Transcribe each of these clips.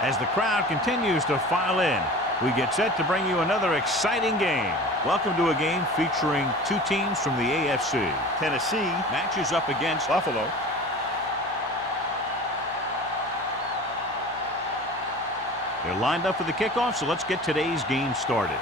As the crowd continues to file in, we get set to bring you another exciting game. Welcome to a game featuring two teams from the AFC. Tennessee matches up against Buffalo. They're lined up for the kickoff, so let's get today's game started.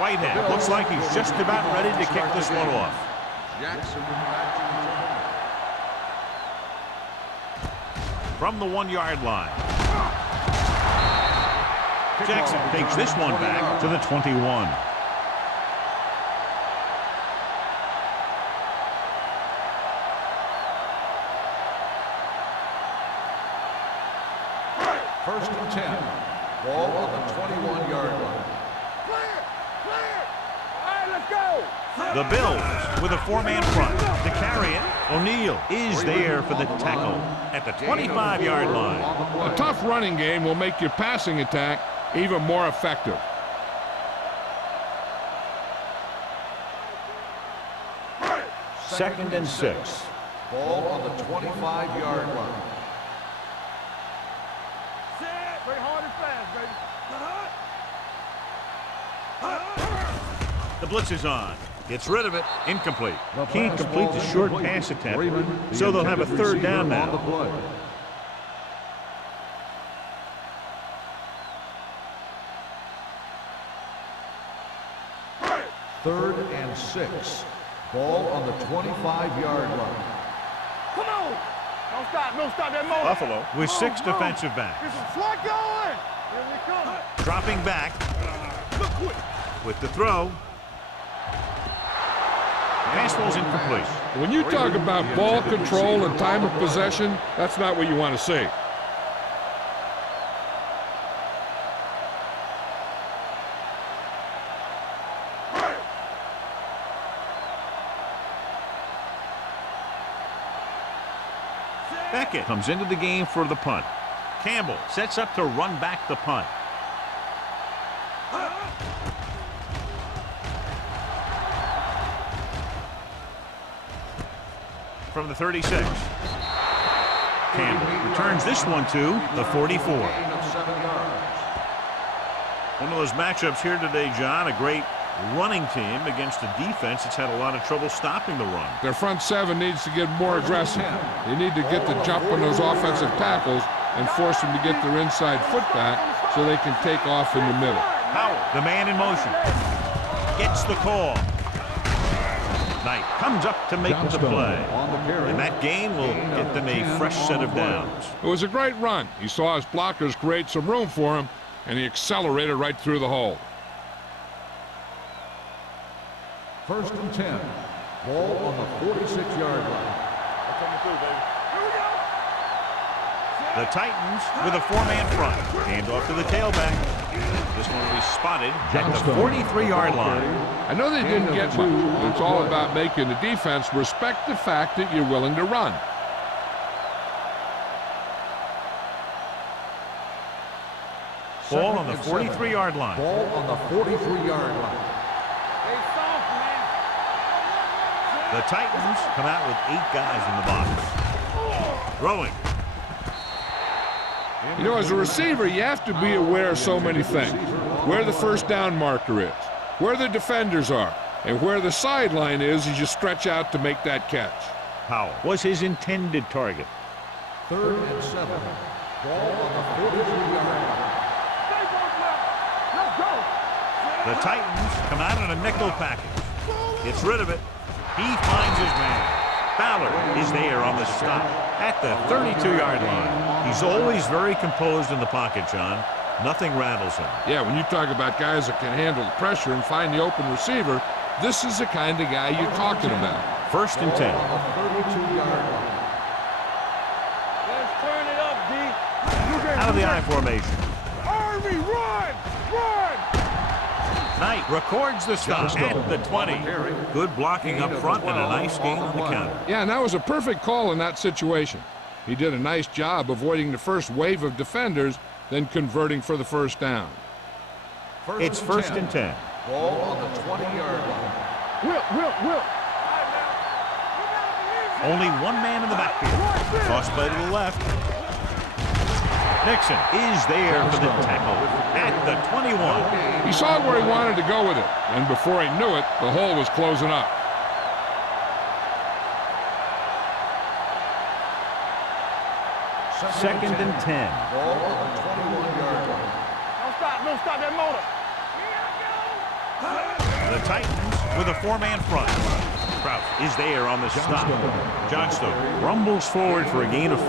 Whitehead looks like he's just about ready to kick this one off. From the 1-yard line. Jackson takes this one back to the 21. First and 10. Ball on the 21-yard line. The Bills with a 4-man front. To carry it, O'Neal is there for the tackle at the 25-yard line. A tough running game will make your passing attack even more effective. Second and 6. Ball on the 25-yard line. Very hard and fast, baby. The blitz is on. Gets rid of it. Incomplete. Can't complete the short pass attempt, so they'll have a third down now. Third and 6. Ball on the 25-yard line. Come on! Don't stop, don't stop that moment. Buffalo with 6 defensive backs. Get some slack going! Here we come. Dropping back with the throw. Pass ball's incomplete. When you talk about ball control and time of possession, that's not what you want to see. Beckett comes into the game for the punt. Campbell sets up to run back the punt. From the 36. Campbell returns this one to the 44. One of those matchups here today, John, a great running team against a defense that's had a lot of trouble stopping the run. Their front seven needs to get more aggressive. They need to get the jump on those offensive tackles and force them to get their inside foot back so they can take off in the middle. Howard, the man in motion, gets the call. Knight comes up to make the play. And that gain will get them a fresh set of downs. It was a great run. He saw his blockers create some room for him, and he accelerated right through the hole. First and 10. Ball on the 46-yard line. The Titans with a 4-man front. Hand off to the tailback. This one will be spotted at the 43-yard line. I know they didn't get much. It's all about making the defense respect the fact that you're willing to run. Ball on the 43-yard line. Ball on the 43-yard line. The Titans come out with 8 guys in the box. Throwing. You know, as a receiver, you have to be aware of so many things. Where the first down marker is, where the defenders are, and where the sideline is as you stretch out to make that catch. Powell was his intended target. Third and 7. Ball on the 43-yard line. The Titans come out in a nickel package. Gets rid of it. He finds his man. Fowler is there on the stop at the 32-yard line. He's always very composed in the pocket, John. Nothing rattles him. Yeah, when you talk about guys that can handle the pressure and find the open receiver, this is the kind of guy you're talking about. First and 10. 32-yard line. Let's turn it up, D. Out of the I formation. Army, run! Run! Knight records the stop at the 20. Good blocking up front and a nice gain on the counter. Yeah, and that was a perfect call in that situation. He did a nice job avoiding the first wave of defenders, then converting for the first down. It's first and 10. Ball on the 20-yard line. Will. Only one man in the backfield. Toss play to the left. Nixon is there for the tackle at the 21. He saw where he wanted to go with it, and before he knew it, the hole was closing up. Second and 10. Ball on the 21-yard line. Don't stop that motor. The Titans with a four-man front. Kraut is there on the stop. Johnstone rumbles forward for a gain of 4.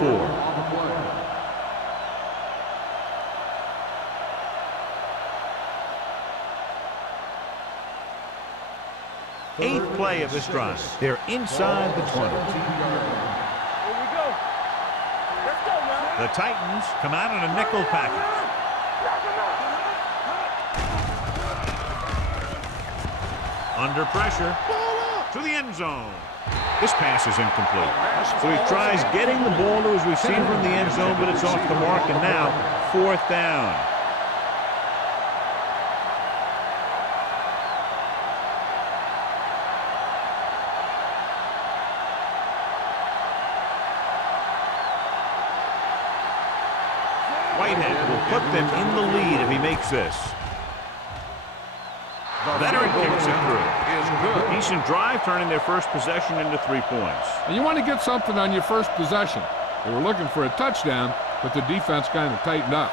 Eighth play of this drive. They're inside the 20. Here we go. Let's go, man. The Titans come out in a nickel package. Under pressure to the end zone. This pass is incomplete. So he tries getting the ball to his receiver in the end zone, but it's off the mark, and now 4th down. Whitehead will put them in the lead if he makes this. Veteran kicks it through. Decent drive, turning their first possession into 3 points. And you want to get something on your first possession. They were looking for a touchdown, but the defense kind of tightened up.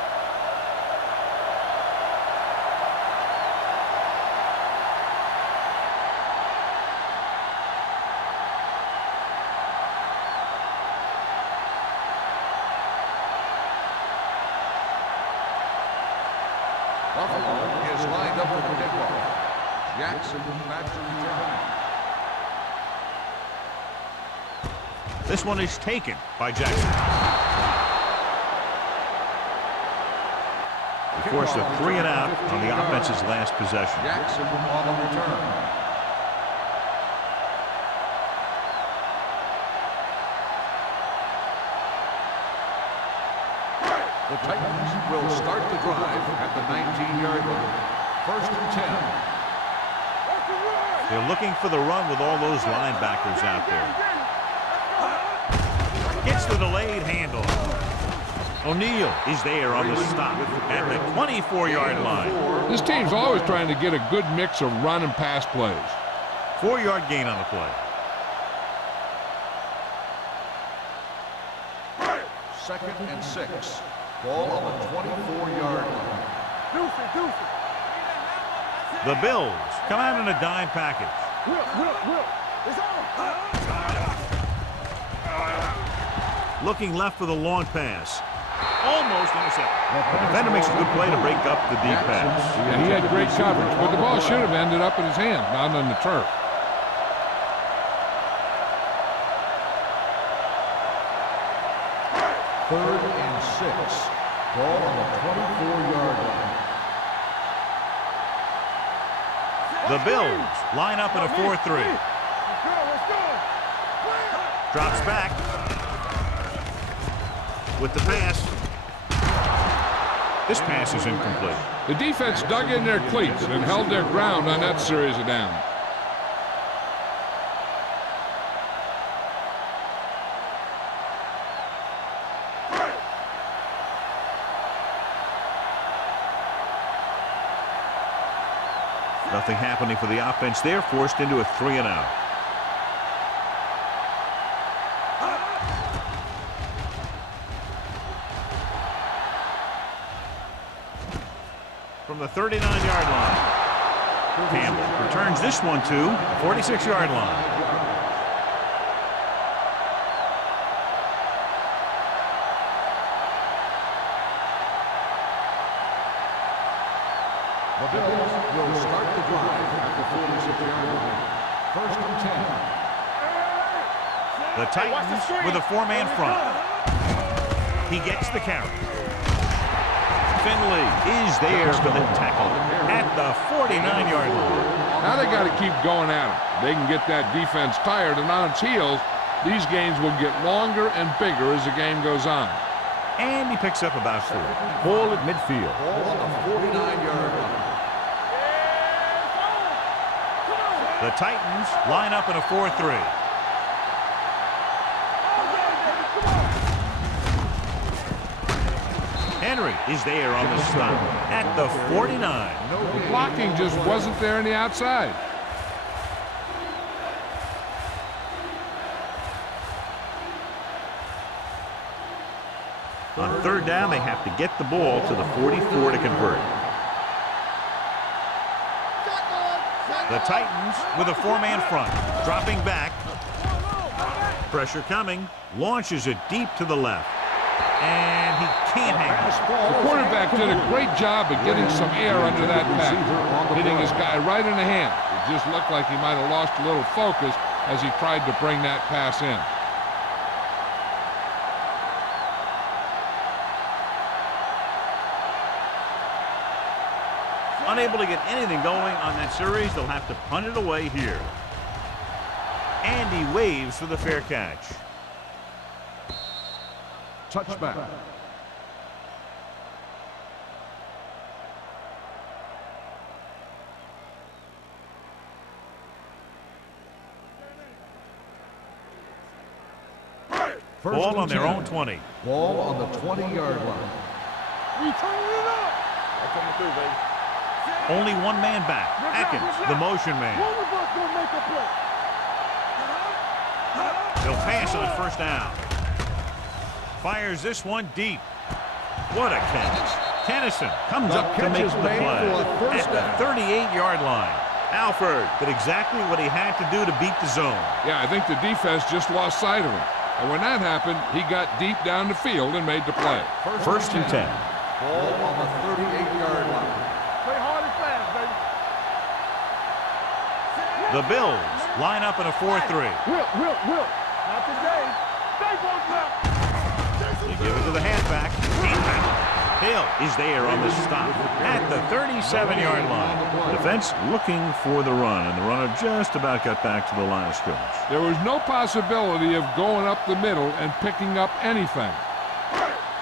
Buffalo is lined up for the kickoff. Jackson back to return. This one is taken by Jackson. He forced a 3 and out on the offense's last possession. Jackson on the return. The Titans will start the drive at the 19-yard line. First and 10. They're looking for the run with all those linebackers out there. Gets the delayed handoff. O'Neal is there on the stop at the 24-yard line. This team's always trying to get a good mix of run and pass plays. 4-yard gain on the play. Second and 6. Ball on the 24-yard line. The Bills come out in a dime package. Will. It's on. Looking left for the long pass. Almost intercepted. The defender makes a good play to break up the deep pass. Yeah, he had great coverage, but the ball should have ended up in his hands, not on the turf. Third and 6. Ball on the 24-yard line. The Bills line up in a 4-3. Let's go. Drops back with the pass. This pass is incomplete. The defense dug in their cleats and held their ground on that series of downs. Nothing happening for the offense. They're forced into a 3 and out. From the 39-yard line, Campbell returns this one to the 46-yard line. The Bills will start the drive at the 46-yard line. First and 10. The Titans with a 4-man front. He gets the carry. Finley is there for the tackle at the 49-yard line. Now they got to keep going at him. They can get that defense tired and on its heels, These games will get longer and bigger as the game goes on. And he picks up about 4. Ball at midfield. Ball on the 49-yard line. The Titans line up in a 4-3. Henry is there on the stop at the 49. The blocking just wasn't there on the outside. On 3rd down, they have to get the ball to the 44 to convert. The Titans with a 4-man front, dropping back. Pressure coming, launches it deep to the left. And he can't hang it. The quarterback did a great job of getting some air under that pass, hitting his guy right in the hand. It just looked like he might have lost a little focus as he tried to bring that pass in. Unable to get anything going on that series, they'll have to punt it away here. And he waves for the fair catch. Touchback. Ball on their own 20. Ball on the 20-yard line. We turn it up. That's coming through, baby. Only one man back. Atkins, the motion man. One of us gonna make a play. He'll pass on 1st down. Fires this one deep. What a catch. Tennyson comes up to make the play at the 38-yard line. Alford did exactly what he had to do to beat the zone. Yeah, I think the defense just lost sight of him. And when that happened, he got deep down the field and made the play. 1st and 10. Ball on the 38-yard line. Play hard and fast, baby. The Bills line up in a 4-3. Will. Not today. Stay close up. They give it to the halfback. Hill is there on the stop at the 37-yard line. Defense looking for the run, and the runner just about got back to the line of scrimmage. There was no possibility of going up the middle and picking up anything.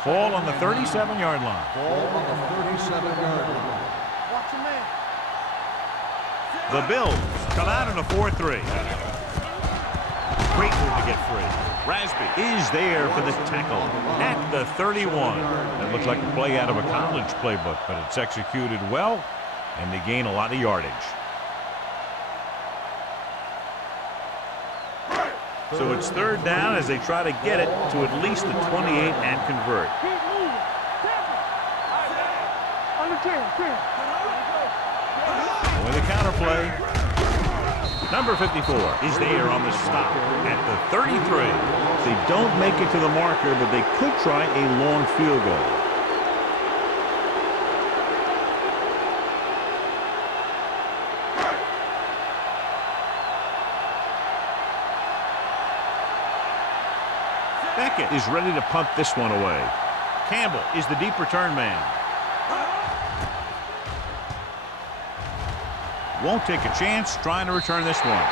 Ball on the 37-yard line. Ball on the 37-yard line. Watch your man. The Bills come out in a 4-3. Great move to get free. Rasby is there for the tackle at the 31. That looks like a play out of a college playbook, but it's executed well, and they gain a lot of yardage. So it's 3rd down as they try to get it to at least the 28 and convert. Keep moving. Under 10. With a counter play. Number 54 is there on the stop at the 33. They don't make it to the marker, but they could try a long field goal. Beckett is ready to punt this one away. Campbell is the deep return man. Won't take a chance trying to return this one.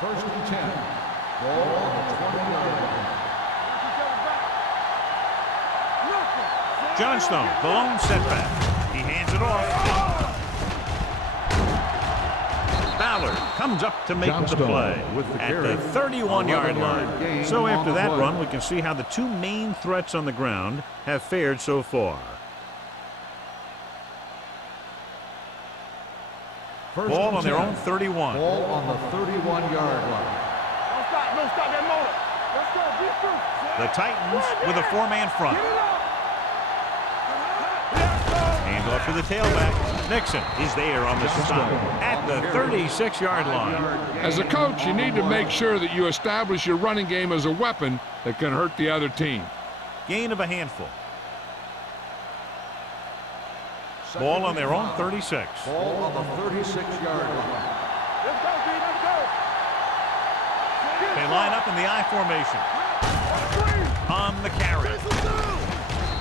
First and 10. Ball on the 20-yard line. Johnstone, the lone setback. He hands it off. Ballard comes up to make the play at the 31-yard line. So after that run, we can see how the two main threats on the ground have fared so far. Ball on their own 31. Ball on the 31-yard line. Don't stop that motor. Let's go. Be through. The Titans with a 4-man front. Hands off to the tailback. Nixon is there on the stop at the 36-yard line. As a coach, you need to make sure that you establish your running game as a weapon that can hurt the other team. Gain of a handful. Ball on their own 36. Ball on the 36-yard line. Let's go, B. Let's go. They line up in the I formation.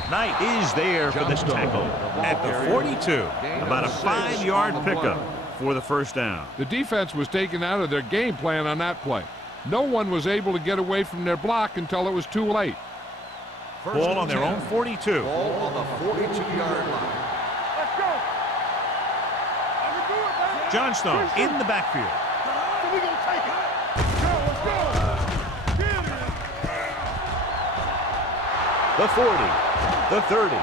Knight is there for the tackle at the 42. About a 5-yard pickup for the first down. The defense was taken out of their game plan on that play. No one was able to get away from their block until it was too late. Ball on their own 42. Ball on the 42-yard line. Let's go. Let's do it, man. Johnstone in the backfield. So we gonna take it. Let's go. Get it. The 40, the 30,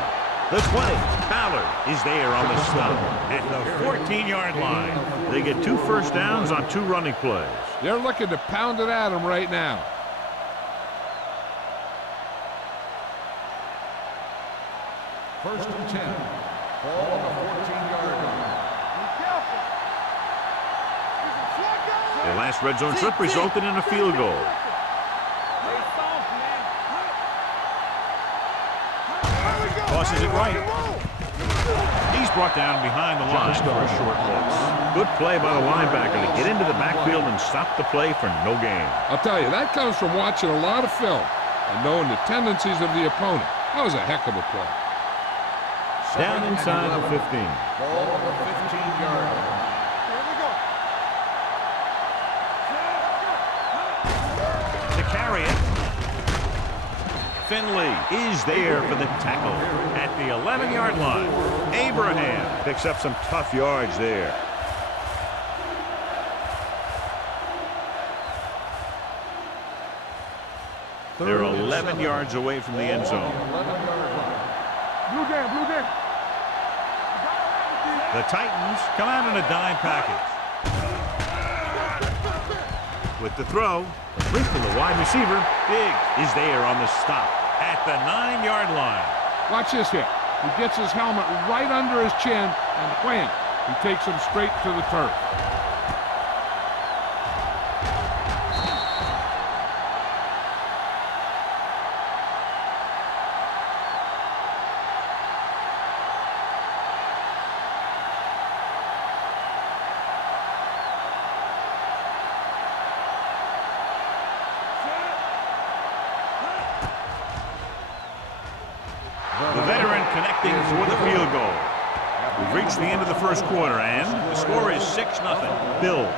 the 20. Ballard is there on the stop at the 14-yard line. They get 2 first downs on 2 running plays. They're looking to pound it at him right now. First and 10. Ball on the 14-yard line. Be careful. This is Flacco. Their last red zone trip resulted in a field goal. Stay soft, man. Tosses it right. He's brought down behind the line for a short loss. Good play by the linebacker to get into the backfield and stop the play for no gain. I'll tell you, that comes from watching a lot of film and knowing the tendencies of the opponent. That was a heck of a play. Down inside the 15. Ball on the 15-yard line. Here we go. To carry it. Finley is there for the tackle at the 11-yard line. Abraham picks up some tough yards there. They're 11 yards away from the end zone. 11-yard line. Blue game, blue game. The Titans come out in a dime package. With the throw, complete to the wide receiver. Diggs is there on the stop at the 9-yard line. Watch this here. He gets his helmet right under his chin, and wham, he takes him straight to the turf. The veteran connecting for the field goal. We've reached the end of the first quarter, and the score is 6-0. Bills.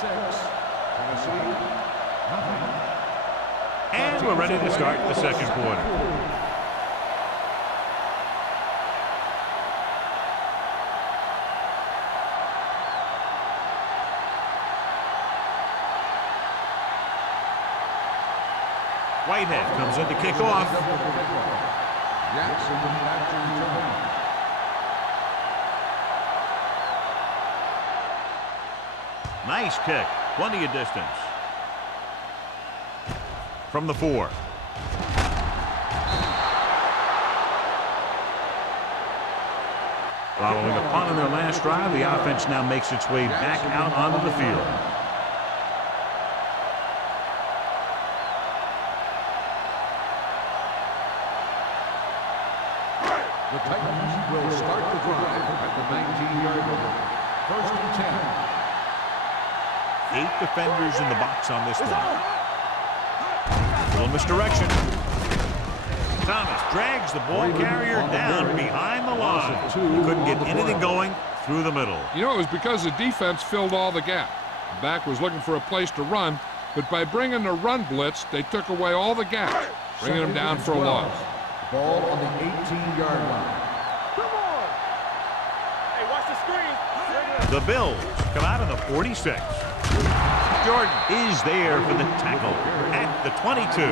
6. Tennessee. Nothing. And we're ready to start the second quarter. Whitehead comes in to kick off. Jackson back to return. Nice kick. Plenty of distance. From the 4. Following a punt on their last drive, the offense now makes its way back out onto the field. The Titans will start the drive at the 19-yard line. First and 10. 8 defenders in the box on this one. Little misdirection. Thomas drags the ball carrier down behind the line. He couldn't get anything going through the middle. You know, it was because the defense filled all the gap. The back was looking for a place to run, but by bringing the run blitz, they took away all the gaps, bringing them down for a loss. Ball on the 18-yard line. Come on. Hey, watch the screen. The Bills come out in the 46. Jordan is there for the tackle at the 22.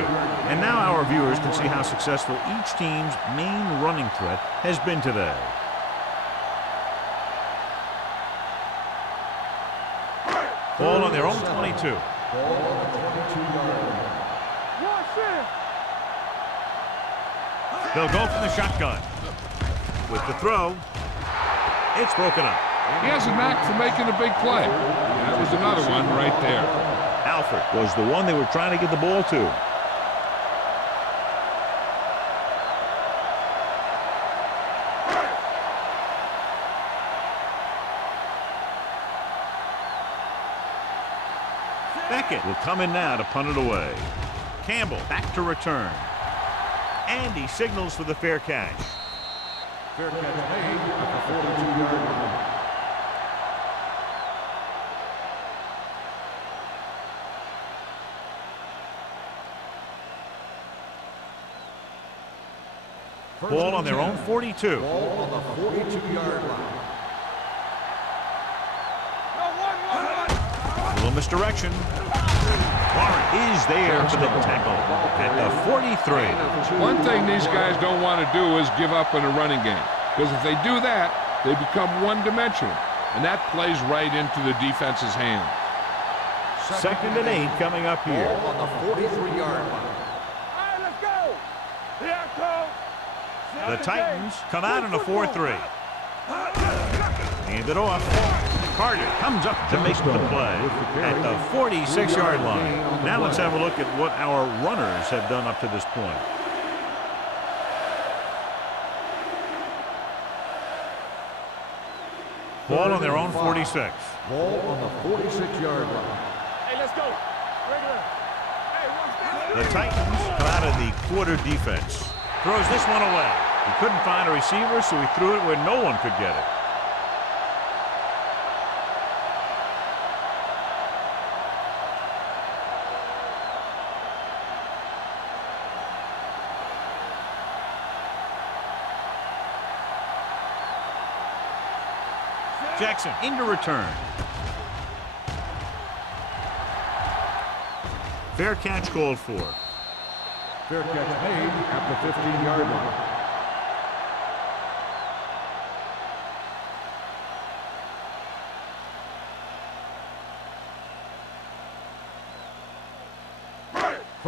And now our viewers can see how successful each team's main running threat has been today. Ball on their own 22. Ball on the 22-yard line. Watch it. They'll go from the shotgun. With the throw, it's broken up. He has a knack for making a big play. That was another one right there. Alford was the one they were trying to get the ball to. Beckett will come in now to punt it away. Campbell back to return. And he signals for the fair catch. Fair catch made at the 42-yard line. Ball on their own 42. Ball on the 42-yard line. A little misdirection. Warren is there for the tackle at the 43. One thing these guys don't want to do is give up in a running game, because if they do that, they become one-dimensional, and that plays right into the defense's hands. Second and 8 coming up here. Ball on the 43-yard line. All right, let's go. Here I come. The Titans come out in a 4-3. Hand it off. Carter comes up to make the play at the 46-yard line. Now let's have a look at what our runners have done up to this point. Ball on their own 46. Ball on the 46-yard line. Hey, let's go. Regular. Hey, watch that. The Titans come out of the quarter defense. Throws this one away. He couldn't find a receiver, so he threw it where no one could get it. Jackson into return. Fair catch called for. Fair catch made at the 15-yard line.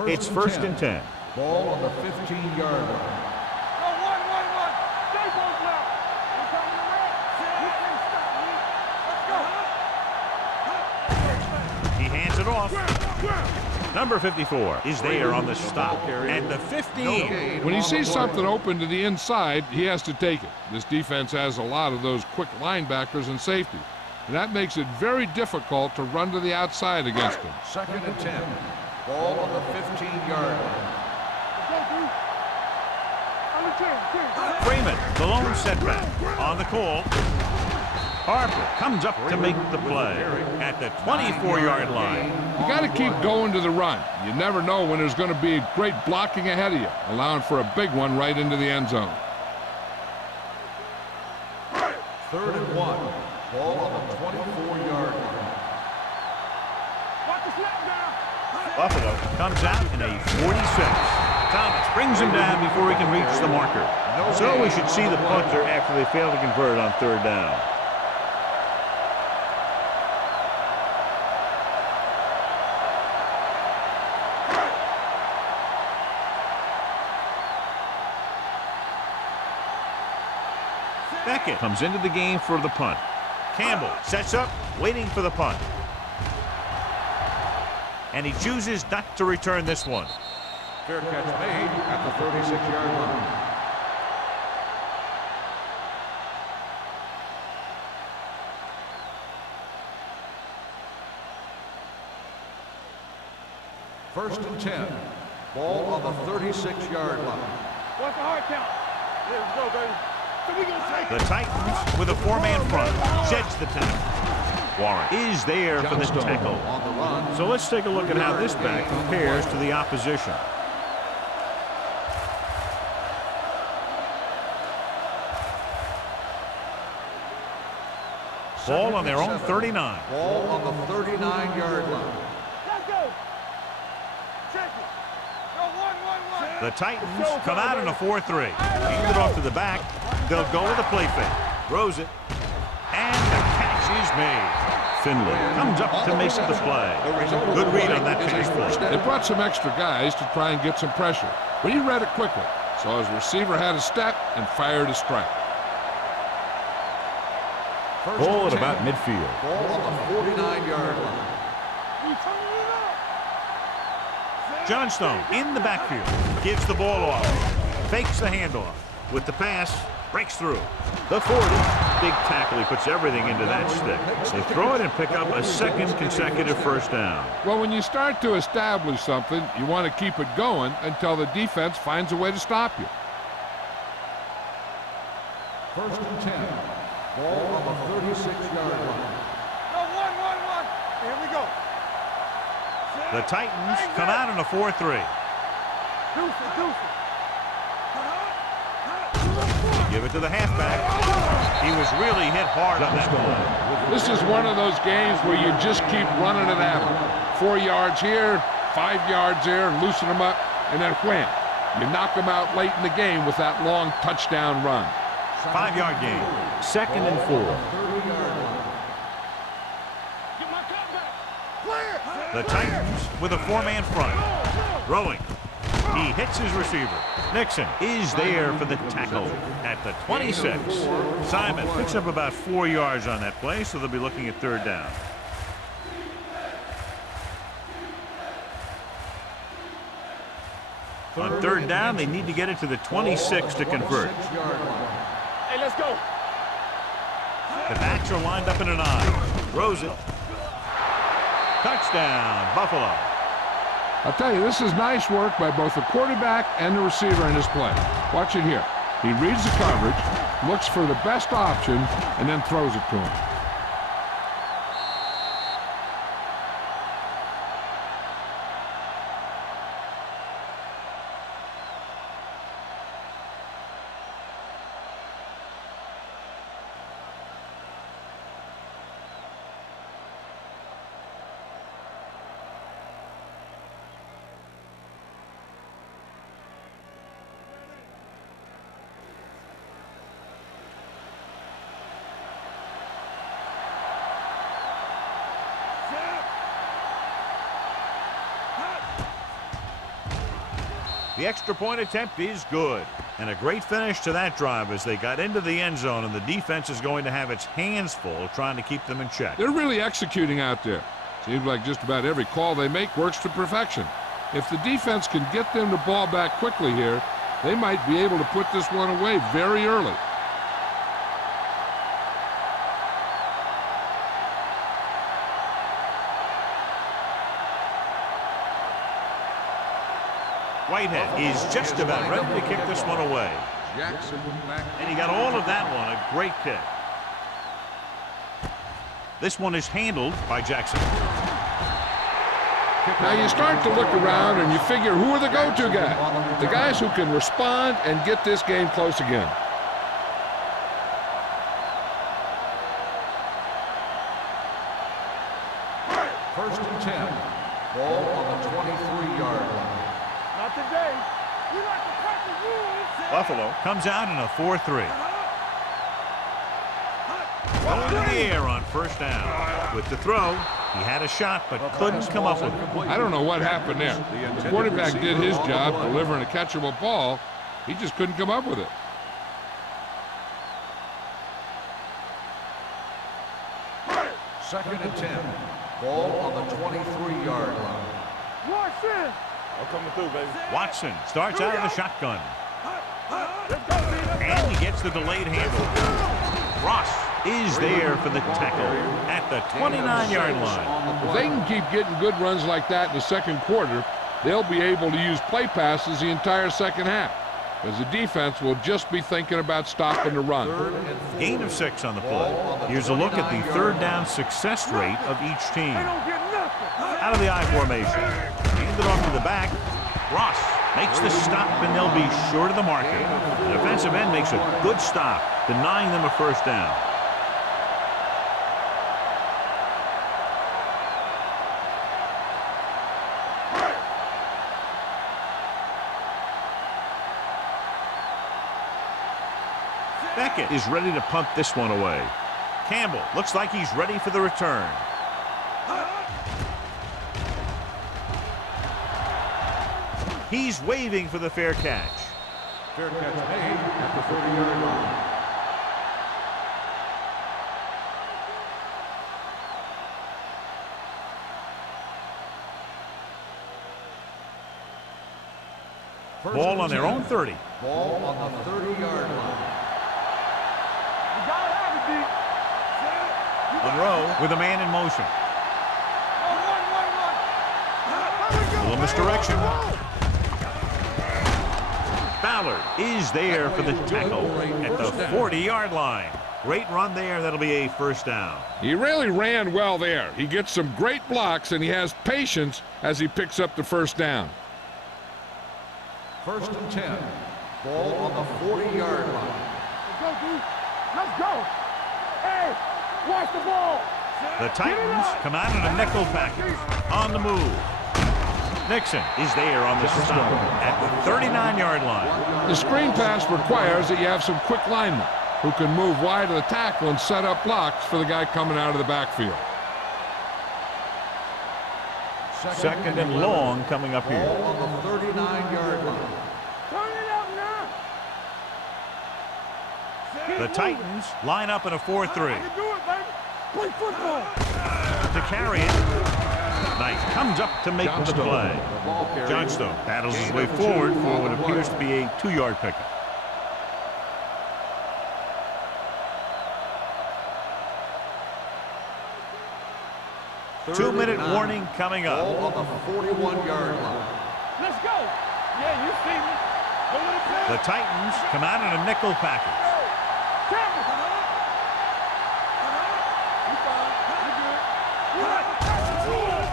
It's first and 10. Ball on the 15-yard line. Go, one. Stay close now. You coming around? You can't stop me. Let's go. He hands it off. Number 54 is there on the stop at the 15. When he sees something open to the inside, he has to take it. This defense has a lot of those quick linebackers and safety, and that makes it very difficult to run to the outside against them. Second and 10. Ball on the 15-yard line. Freeman, the lone setback on the call. Harper comes up to make the play at the 24-yard line. You got to keep going to the run. You never know when there's going to be great blocking ahead of you, allowing for a big one right into the end zone. Third and 1. Ball on the 24-yard line. Buffalo comes out in a 46. Thomas brings him down before he can reach the marker. So we should see the punter after they fail to convert on third down. Beckett comes into the game for the punt. Campbell sets up, waiting for the punt. And he chooses not to return this one. Fair catch made at the 36-yard line. First and 10. Ball on the 36-yard line. What's the hard count? Let's go, baby. So we gonna take The Titans with a four-man front sheds the tackle. Warren is there for the tackle. On the run. So let's take a look at how this back compares to the opposition. Ball on their own 39. Ball on the 39-yard line. Let's go. Check it. Go, 1. The Titans come out in a 4-3. Hand it off to the back. They'll go with a play fake. Throws it. And the catch is made. Finley comes up to make the play. Good read on that pass play. They brought some extra guys to try and get some pressure, but he read it quickly, so his receiver had a step and fired a strike. Ball at about midfield. Ball on the 49-yard line. Johnstone in the backfield. Gives the ball off. Fakes the handoff. With the pass, breaks through. The 40. big tackle. He puts everything into that stick. They throw it and pick up a second consecutive first down. Well, when you start to establish something, you want to keep it going until the defense finds a way to stop you. First and 10. Ball on the 36-yard line. No, one. Here we go. The Titans come out in a 4-3. Deuce. Give it to the halfback. He was really hit hard on that play. This is one of those games where you just keep running it at them. 4 yards here, 5 yards there, loosen them up, and then wham. You knock them out late in the game with that long touchdown run. 5-yard gain. 2nd and 4. Get my cutback. Clear. The Titans with a 4-man front. Throwing. He hits his receiver. Nixon is there for the tackle at the 26. Simon picks up about 4 yards on that play, so they'll be looking at 3rd down. On 3rd down, they need to get it to the 26 to convert. Hey, let's go. The backs are lined up in an I. Throws it. Touchdown, Buffalo. I'll tell you, this is nice work by both the quarterback and the receiver in his play. Watch it here. He reads the coverage, looks for the best option, and then throws it to him. The extra point attempt is good. And a great finish to that drive as they got into the end zone, and the defense is going to have its hands full trying to keep them in check. They're really executing out there. Seems like just about every call they make works to perfection. If the defense can get them the ball back quickly here, they might be able to put this one away very early. Whitehead is just about ready to kick this one away. And he got all of that one, a great kick. This one is handled by Jackson. Now you start to look around and you figure, who are the go-to guys? The guys who can respond and get this game close again. First and 10. Ball on the 23-yard line. Not today. We like to cut the rules. Buffalo comes out in a 4-3. Going in the air on first down. With the throw, he had a shot but couldn't come up with it. I don't know what happened there. The quarterback did his job delivering a catchable ball. He just couldn't come up with it. Second and 10. Ball on the 23-yard line. Watson. I'm coming through, baby. Watson starts out of the shotgun. And he gets the delayed handle. Ross is there for the tackle at the 29-yard line. If they can keep getting good runs like that in the second quarter, they'll be able to use play passes the entire second half, as the defense will just be thinking about stopping the run. Gain of 6 on the play. Here's a look at the third down success rate of each team. They don't get nothing. Out of the I formation. Handed off to the back. Ross makes the stop, and they'll be short of the marker. The defensive end makes a good stop, denying them a first down. Beckett is ready to punt this one away. Campbell looks like he's ready for the return. He's waving for the fair catch. Fair catch made at the 30-yard line. Ball on their own 30. Ball on the 30-yard line. You gotta have it, Monroe with a man in motion. A little misdirection. Ballard is there for the tackle at the 40-yard line. Great run there. That'll be a first down. He really ran well there. He gets some great blocks, and he has patience as he picks up the first down. 1st and 10. Ball on the 40-yard line. Let's go, dude. Let's go. Hey, watch the ball. The Titans come out in a nickel package. On the move. Nixon is there on the stop at the 39-yard line. The screen pass requires that you have some quick linemen who can move wide of the tackle and set up blocks for the guy coming out of the backfield. Second and long coming up here. Ball on the 39-yard line. Turn it up now. The Titans line up in a 4-3. You do it, baby. Play football. To carry it. Knight comes up to make the play. Johnstone battles his way forward for what appears to be a 2-yard pickup. 2-minute warning coming up. Ball on the 41-yard line. Let's go. Yeah, you see me. Go to the play. The Titans come out in a nickel package.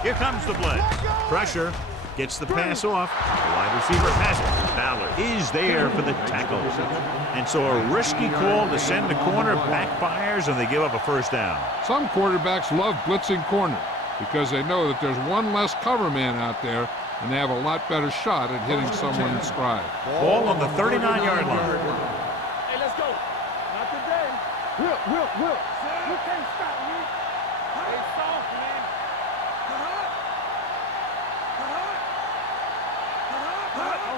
Here comes the blitz. Pressure. Gets the pass off. The wide receiver has it. Ballard is there for the tackle. And so a risky call to send the corner backfires, and they give up a first down. Some quarterbacks love blitzing corners because they know that there's one less cover man out there, and they have a lot better shot at hitting someone in stride. Ball on the 39-yard line. Hey, let's go. Not today. Will. You can't stop me. Hey, soft, man.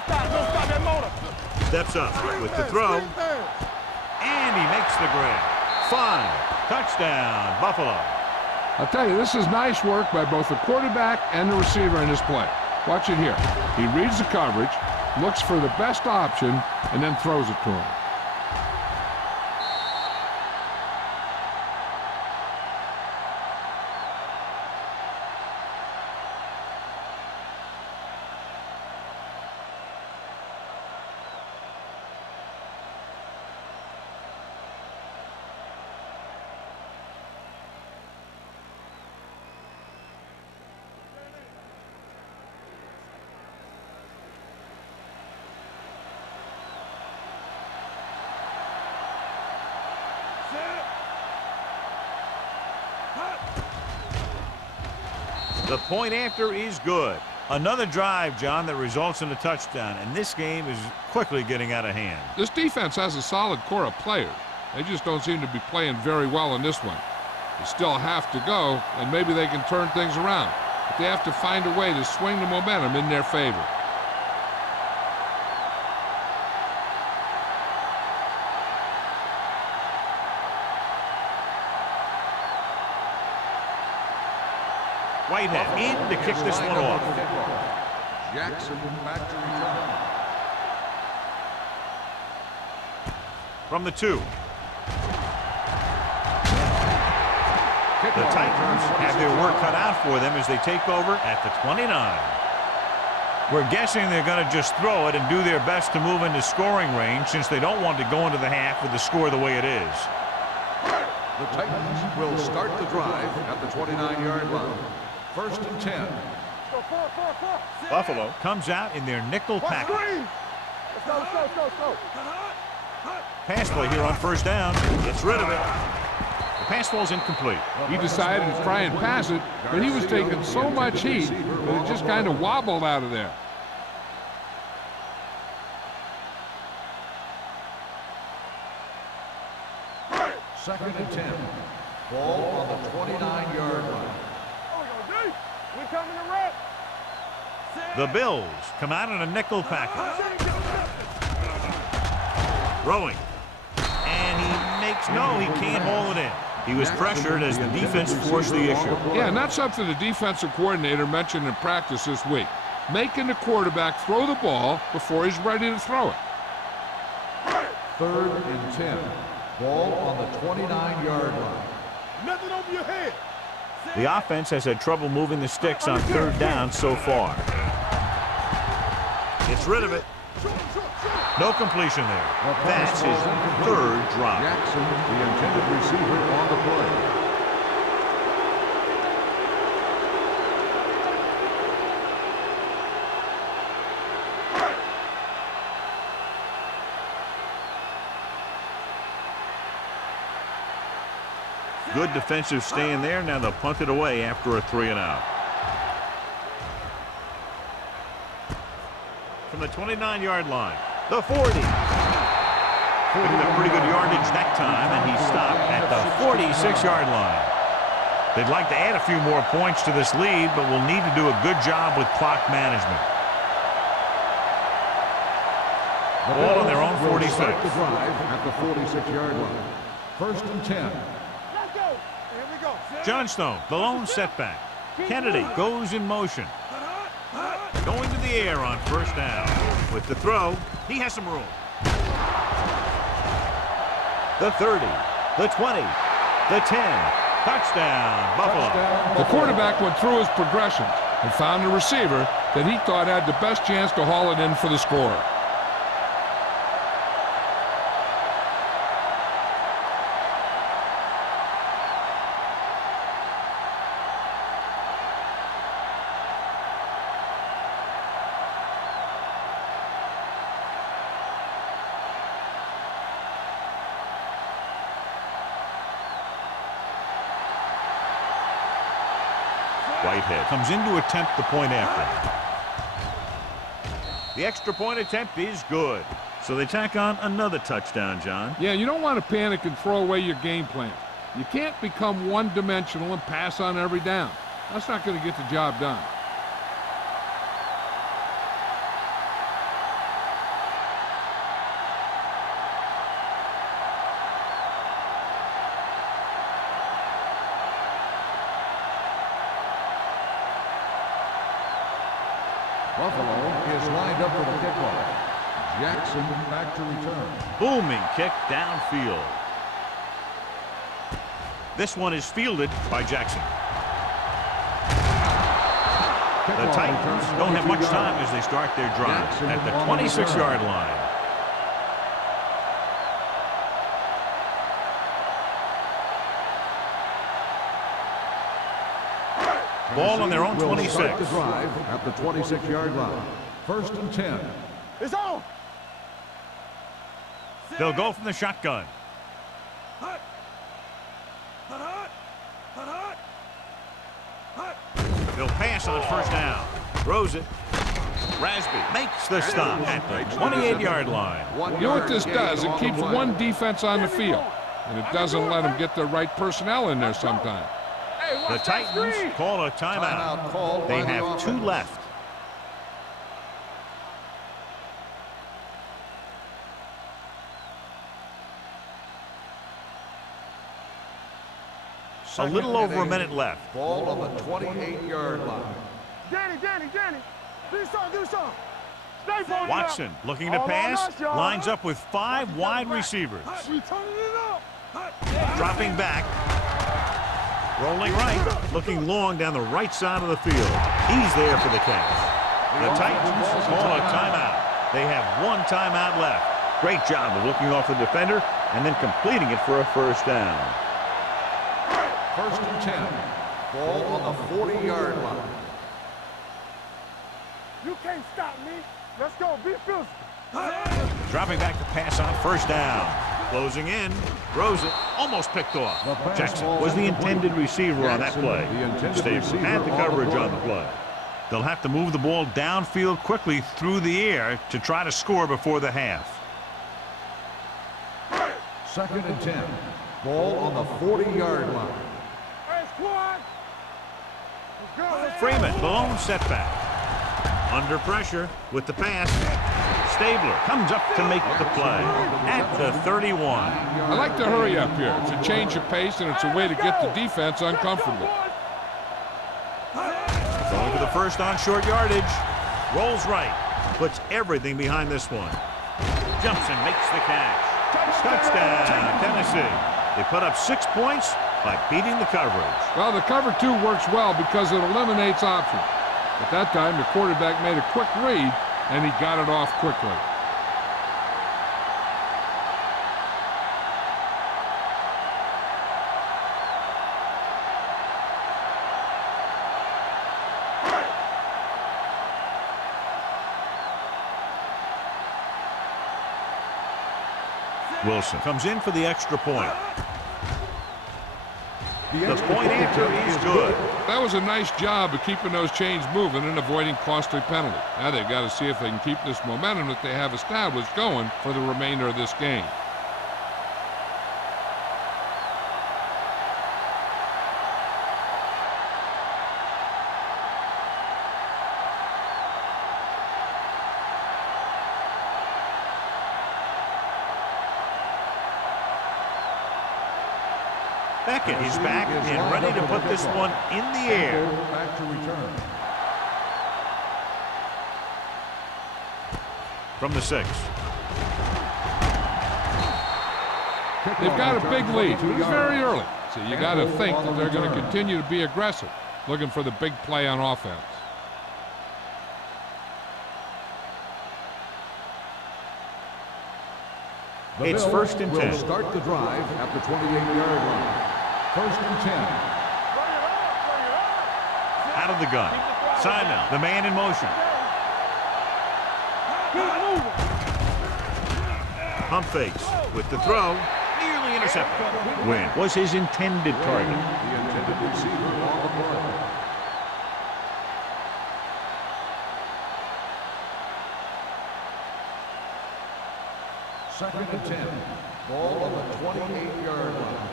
Don't stop that motor. Steps up with the throw. And he makes the grab. 5. Touchdown, Buffalo. I'll tell you, this is nice work by both the quarterback and the receiver in this play. Watch it here. He reads the coverage, looks for the best option, and then throws it to him. The point after is good. Another drive, John, that results in a touchdown, and this game is quickly getting out of hand. This defense has a solid core of players. They just don't seem to be playing very well in this one. They still have to go, and maybe they can turn things around. But they have to find a way to swing the momentum in their favor. Whitehead in to kick this one off. Jackson back to return. From the 2. The Titans have their work cut out for them as they take over at the 29. We're guessing they're going to just throw it and do their best to move into scoring range since they don't want to go into the half with the score the way it is. The Titans will start the drive at the 29-yard line. 1st and 10. Go, 4. Buffalo comes out in their nickel package. Let's go. Pass play here on first down. Gets rid of it. The pass ball's incomplete. He decided to try and pass it, but he was taking so much heat that it just kind of wobbled out of there. Second and 10. Ball on the 29-yard line. We coming to wreck. The Bills come out in a nickel package. Throwing. And he makes no, he can't hold it in. He was pressured as the defense forced the issue. Yeah, and that's something the defensive coordinator mentioned in practice this week. Making the quarterback throw the ball before he's ready to throw it. 3rd and 10. Ball on the 29-yard line. Nothing over your head. The offense has had trouble moving the sticks on third down so far. Gets rid of it. No completion there. That's his third drop. Jackson, the intended receiver, on the play. Good defensive stand there. Now they'll punt it away after a 3-and-out. From the 29-yard line, the 40. Picked up pretty good yardage that time, and he stopped at the 46-yard line. They'd like to add a few more points to this lead, but will need to do a good job with clock management. Ball on their own 46. The drive at the 46-yard line. First and 10. Let's go. Here we go. Johnstone, the lone setback. Kennedy goes in motion. Going to the air on first down. With the throw, he has some room. The 30, the 20, the 10. Touchdown, Buffalo. The quarterback went through his progressions and found a receiver that he thought had the best chance to haul it in for the score. Whitehead comes in to attempt the point after. The extra point attempt is good. So they tack on another touchdown, John. Yeah, you don't want to panic and throw away your game plan. You can't become one-dimensional and pass on every down. That's not going to get the job done. Buffalo is lined up for the kickoff. Jackson back to return. Booming kick downfield. This one is fielded by Jackson. The Titans don't have much time as they start their drive at the 26-yard line. Ball on their own 26. Start the drive at the 26-yard line. First and 10. It's on. They'll go from the shotgun. They'll pass on first down. Throws it. Rasby makes the stop at the 28-yard line. You know what this does? It keeps one defense on the field, and it doesn't let them get the right personnel in there sometimes. The Titans call a timeout. They have 2 left. A little over a minute left. Ball on the 28-yard line. Danny. Do something. Stay for it. Watson looking to pass. Lines up with 5 wide receivers. We turning it up. Dropping back. Rolling right. Looking long down the right side of the field. He's there for the catch. The Titans call a timeout. They have 1 timeout left. Great job of looking off the defender and then completing it for a first down. First and 10. Ball on the 40-yard line. You can't stop me. Let's go. Be physical. Dropping back to pass on first down. Closing in. Throws it. Almost picked off. Jackson was the intended receiver on that play. Stabler had the coverage on the play. They'll have to move the ball downfield quickly through the air to try to score before the half. Second and 10. Ball on the 40-yard line. Hey, squad. Let's go. Freeman, the lone setback. Under pressure with the pass. Stabler comes up to make the play at the 31. I like to hurry up here. It's a change of pace, and it's a way to get the defense uncomfortable. Going for the first on short yardage. Rolls right. Puts everything behind this one. Jumps and makes the catch. Touchdown, Tennessee. They put up 6 points by beating the coverage. Well, the cover 2 works well because it eliminates options. At that time, the quarterback made a quick read, and he got it off quickly. Wilson comes in for the extra point. The point answer is good. That was a nice job of keeping those chains moving and avoiding costly penalties. Now they've got to see if they can keep this momentum that they have established going for the remainder of this game. Beckett is back and ready to put this one in the air. Back to return. From the 6. They've got a big lead. It's very early, so you got to think that they're going to continue to be aggressive, looking for the big play on offense. It's 1st and 10. Will start the drive at the 28-yard line. 1st and 10. Out of the gun. Simon, the man in motion. Pump fakes with the throw. Nearly intercepted. Win was his intended target. The intended receiver on the play. Second and 10. Ball on the 28-yard line.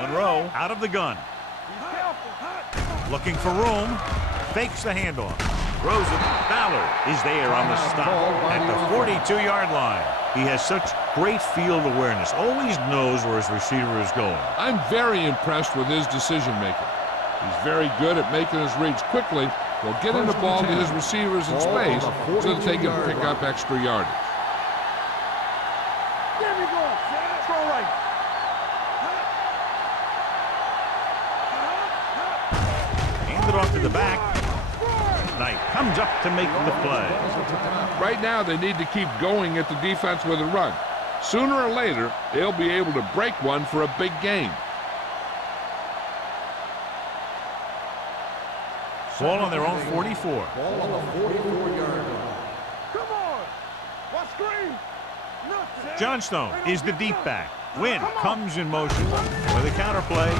Monroe out of the gun. Looking for room. Fakes the handoff. Throws it. Ballard is there on the stop at the 42-yard line. He has such great field awareness. Always knows where his receiver is going. I'm very impressed with his decision making. He's very good at making his reads quickly while getting the ball to his receivers in space so that they can pick up extra yardage. There we go. Throw right. Hand it off to the back. Knight comes up to make the play. Right now, they need to keep going at the defense with a run. Sooner or later, they'll be able to break one for a big game. Ball on their own 44. Ball on the 44-yard line. Come on. What screen? Nothing. Johnstone is the deep back. Wynn comes in motion with a counterplay.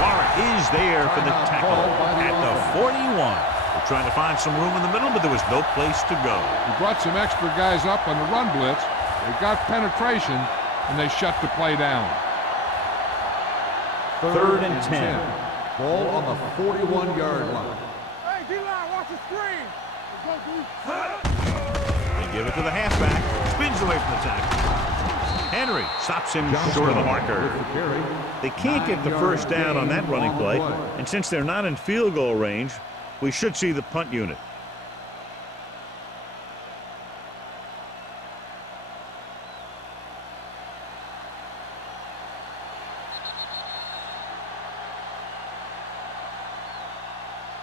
Warren is there for the tackle at the 41. They're trying to find some room in the middle, but there was no place to go. He brought some extra guys up on the run blitz. They got penetration, and they shut the play down. 3rd and 10. Ball on the 41-yard line. Hey, D-line, watch the screen. They give it to the halfback. Spins away from the tackle. Henry stops him short of the marker. They can't get the first down on that running play, and since they're not in field goal range, we should see the punt unit.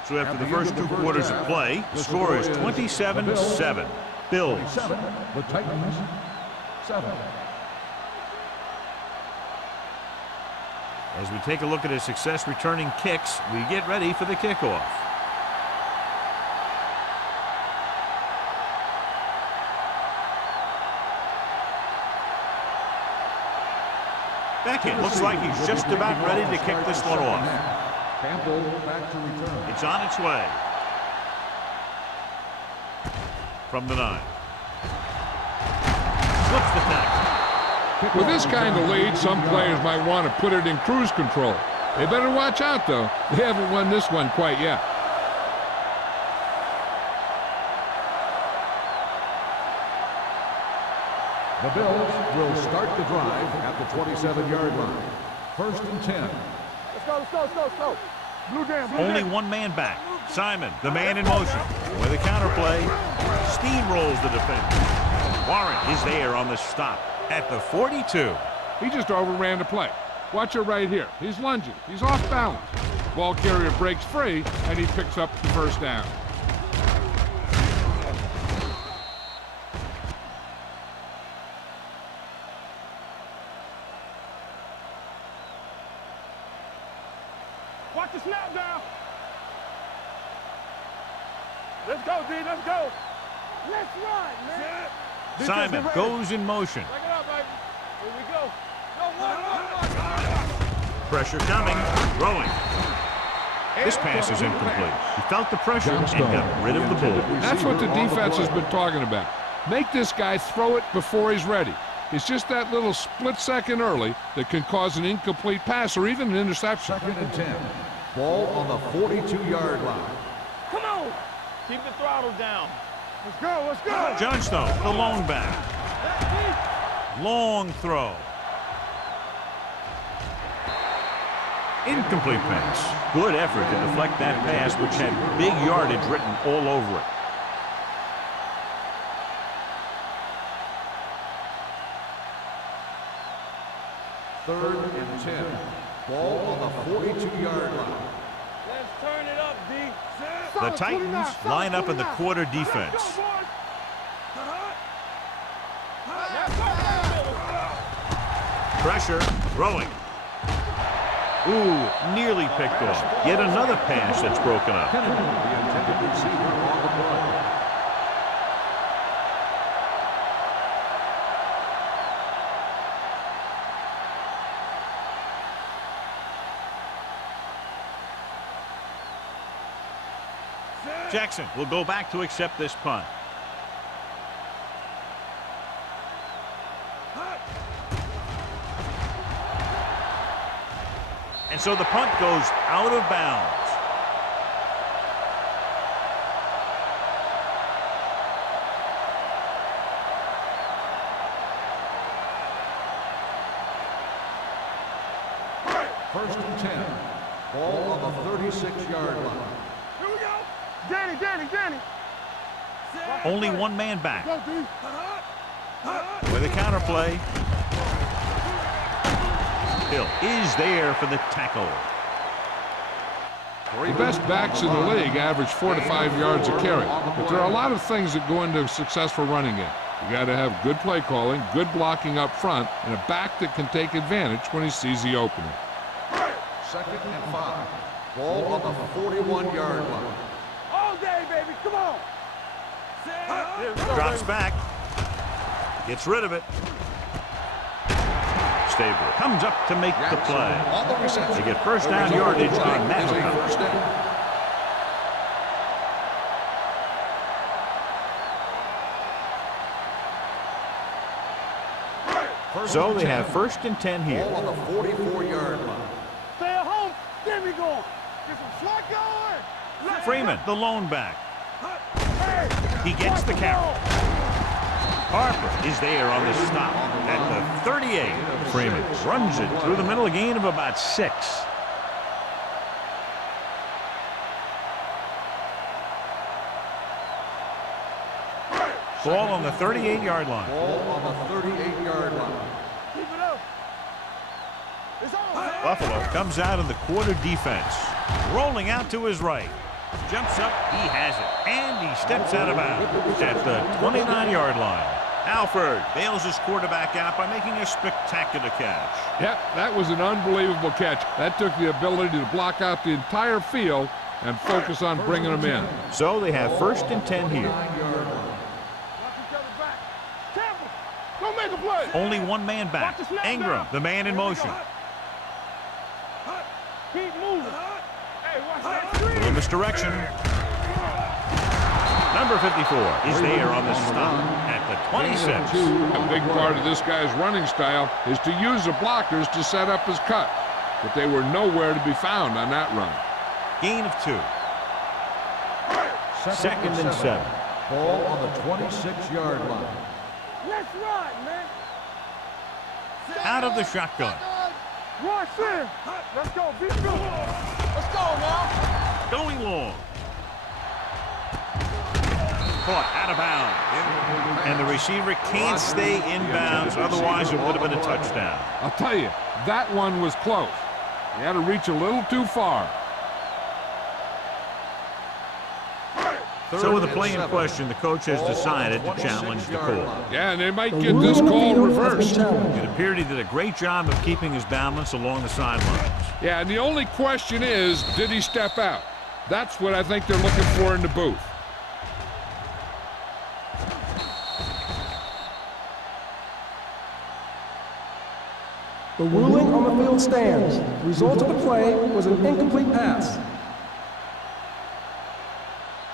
So after the first 2 quarters of play, the score is 27-7. Bills. 7. The Titans 7. As we take a look at his success returning kicks, we get ready for the kickoff. Beckett looks like he's just about ready to kick this one off. Campbell back to return. It's on its way. From the 9. Flips the tackle. With this kind of lead, some players might want to put it in cruise control. They better watch out, though. They haven't won this one quite yet. The Bills will start the drive at the 27-yard line. 1st and 10. Let's go. Blue down. Only one man back. Simon, the man in motion. With a counterplay. steamrolls the defender. Warren is there on the stop at the 42. He just overran the play. Watch it right here. He's lunging. He's off balance. Ball carrier breaks free, and he picks up the first down. Watch the snap down. Let's go, D. Let's go. Let's run, man. Simon goes in motion. Break it up, baby. Here we go. Go, one. Pressure coming. Throwing. This pass is incomplete. He felt the pressure and got rid of the ball. That's what the defense has been talking about. Make this guy throw it before he's ready. It's just that little split second early that can cause an incomplete pass or even an interception. 2nd and 10. Ball on the 42-yard line. Come on. Keep the throttle down. Let's go. Let's go. Johnstone, the lone back. Long throw. Incomplete pass. Good effort to deflect that pass, which had big yardage written all over it. Third and 10. Ball on the 42-yard line. Let's turn it up, D. The Titans line up in the quarter defense. Pressure, throwing. Ooh, nearly picked off. Yet another pass that's broken up. Kennedy, the intended receiver on the play. Jackson will go back to accept this punt. And so the punt goes out of bounds. First and 10. Ball on the 36-yard line. Here we go. Danny. Only one man back. Go, D. With a counterplay. Hill is there for the tackle. The best backs in the league average 4 to 5 yards a carry. But there are a lot of things that go into a successful running game. You got to have good play calling, good blocking up front, and a back that can take advantage when he sees the opening. 2nd and 5. Ball on the 41-yard line. All day, baby. Come on. Drops back. Gets rid of it. Stabler comes up to make the play. On the reception. They get first down yardage on that attempt. First down. So they have first and 10 here. Ball on the 44-yard line. Stay at home. Get me going. Get some slack going. Freeman, the lone back. He gets the carry. Harper is there on the stop at the 38. Freeman runs it through the middle, a gain of about 6. Ball on the 38-yard line. Ball on the 38-yard line. Keep it up. It's on. Buffalo comes out in the quarter defense. Rolling out to his right. Jumps up, he has it, and he steps out of bounds at the 29-yard line. Alford bails his quarterback out by making a spectacular catch. Yep, that was an unbelievable catch. That took the ability to block out the entire field and focus on bringing them in. So they have first and 10 here. Watch each other back. Careful. Don't make a play. Only one man back. Ingram, the man in motion. Keep moving. Hey, watch that screen. Little misdirection. Number 54 is there on the stop at the 26. A big part of this guy's running style is to use the blockers to set up his cut. But they were nowhere to be found on that run. Gain of 2. Second and 7. Ball on the 26-yard line. Let's run, man. Out of the shotgun. Rush in. Let's go. Be good. Let's go now. Going long. caught out of bounds. And the receiver can't stay in bounds, otherwise it would have been a touchdown. I'll tell you, that one was close. He had to reach a little too far. So with the play in question, the coach has decided to challenge the call. Yeah, and they might get this call reversed. It appeared he did a great job of keeping his balance along the sidelines. Yeah, and the only question is, did he step out? That's what I think they're looking for in the booth. The ruling on the field stands. The result of the play was an incomplete pass.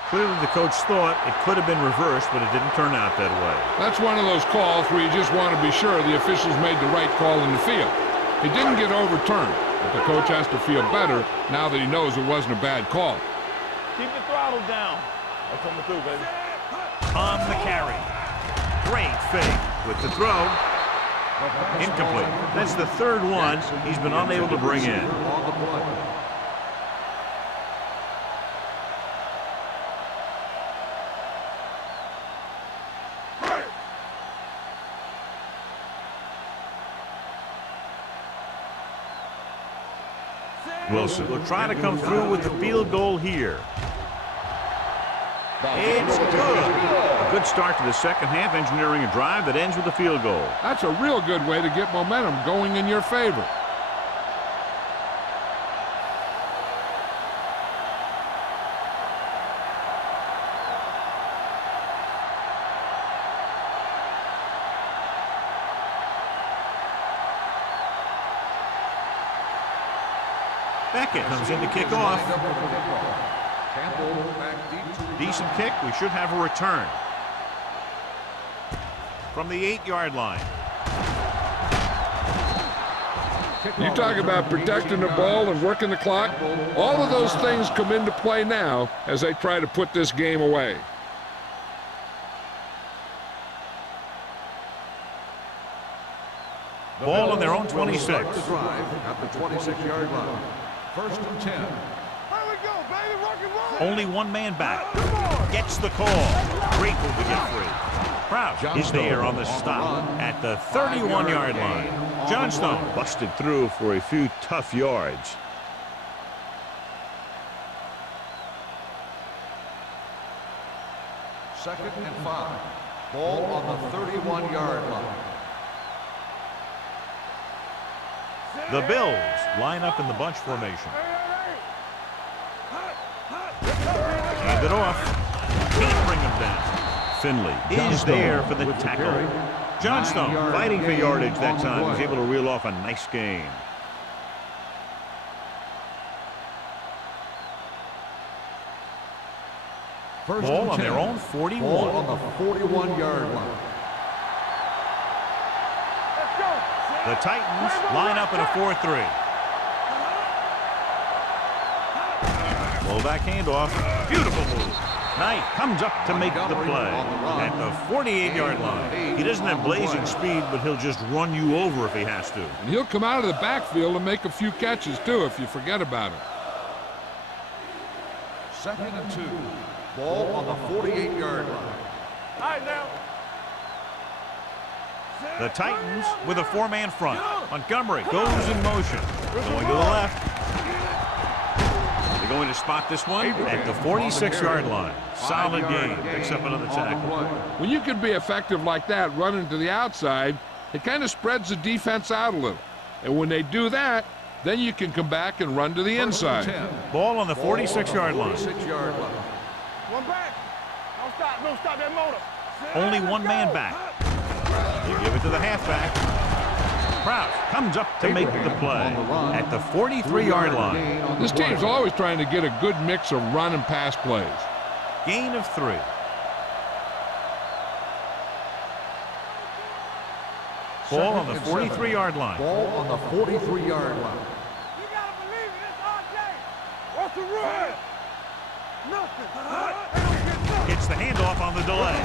Clearly the coach thought it could have been reversed, but it didn't turn out that way. That's one of those calls where you just want to be sure the officials made the right call in the field. It didn't get overturned, but the coach has to feel better now that he knows it wasn't a bad call. Keep the throttle down. That's coming through, baby. On the carry. Great fake with the throw. Incomplete. That's the third one he's been unable to bring in. Wilson will try to come through with the field goal here. It's good. A good start to the second half, engineering a drive that ends with a field goal. That's a real good way to get momentum going in your favor. Beckett comes in to kick off. Decent kick. We should have a return. From the 8-yard line. You talk about protecting the ball and working the clock. All of those things come into play now as they try to put this game away. Ball on their own 26. At the 26-yard line. First and 10. Here we go, baby. Rock and roll. Only one man back. Gets the call. Grateful to get free. Crouch is there on the stop at the 31-yard line. Johnstone busted through for a few tough yards. Second and 5. Ball on the 31-yard line. The Bills line up in the bunch formation. Hand it off. Can't bring him down. Finley is there for the tackle. Johnstone fighting for yardage that time. Was able to reel off a nice gain. Ball on their own 41. Ball on the 41-yard line. The Titans line up in a 4-3. Low back handoff. Beautiful move. Knight comes up to make the play at the 48-yard line. He doesn't have blazing speed, but he'll just run you over if he has to. And he'll come out of the backfield and make a few catches, too, if you forget about him. Second and 2. Ball on the 48-yard line. All right, now. The Titans with a 4-man front. Montgomery goes in motion. Going to the left. They're going to spot this one at the 46-yard line. Solid game. Picks up another tackle. When you can be effective like that, running to the outside, it kind of spreads the defense out a little. And when they do that, then you can come back and run to the inside. Ball on the 46-yard line. One back. Don't stop that motor. Only one man back. They give it to the halfback. Crouch comes up to make the play at the 43-yard line. This team's always trying to get a good mix of run and pass plays. Gain of 3. Ball on the 43-yard line. Ball on the 43-yard line. You gotta believe it. It's RJ. What's the run? Nothing. Gets the handoff on the delay.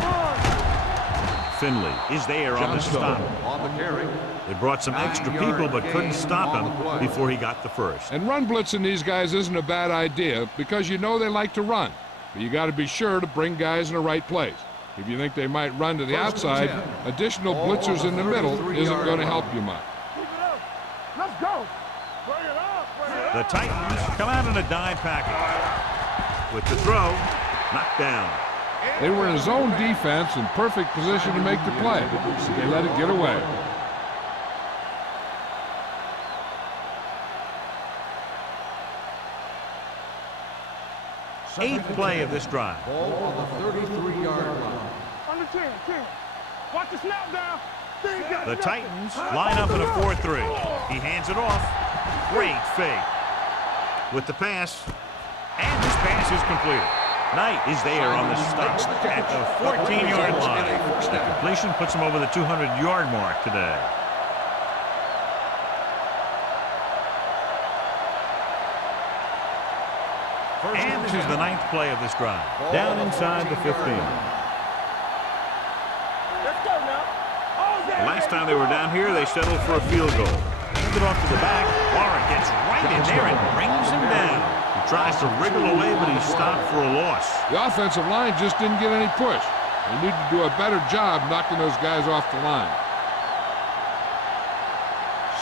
Finley is there on the stop. On the carry. They brought some extra people but couldn't stop him before he got the first. And run blitzing these guys isn't a bad idea because you know they like to run. but you got to be sure to bring guys in the right place. If you think they might run to the outside, additional blitzers in the middle isn't going to help you much. Keep it up. Let's go. Bring it up. Bring it up. The Titans come out in a dime package. With the throw, knocked down. They were in zone defense in perfect position to make the play. They let it get away. Eighth play of this drive. Ball on the 33-yard line. Under 10. Watch the snap down. The Titans line up in a 4-3. He hands it off. Great fake. With the pass. And this pass is completed. Knight is there on the stop at the 14-yard line. The completion puts him over the 200-yard mark today. And this is the 9th play of this drive. Down inside the 15. Let's go now. The last time they were down here, they settled for a field goal. Hand it off to the back. Warren gets right in there and brings him down. He tries to wriggle away, but he's stopped for a loss. The offensive line just didn't get any push. They need to do a better job knocking those guys off the line.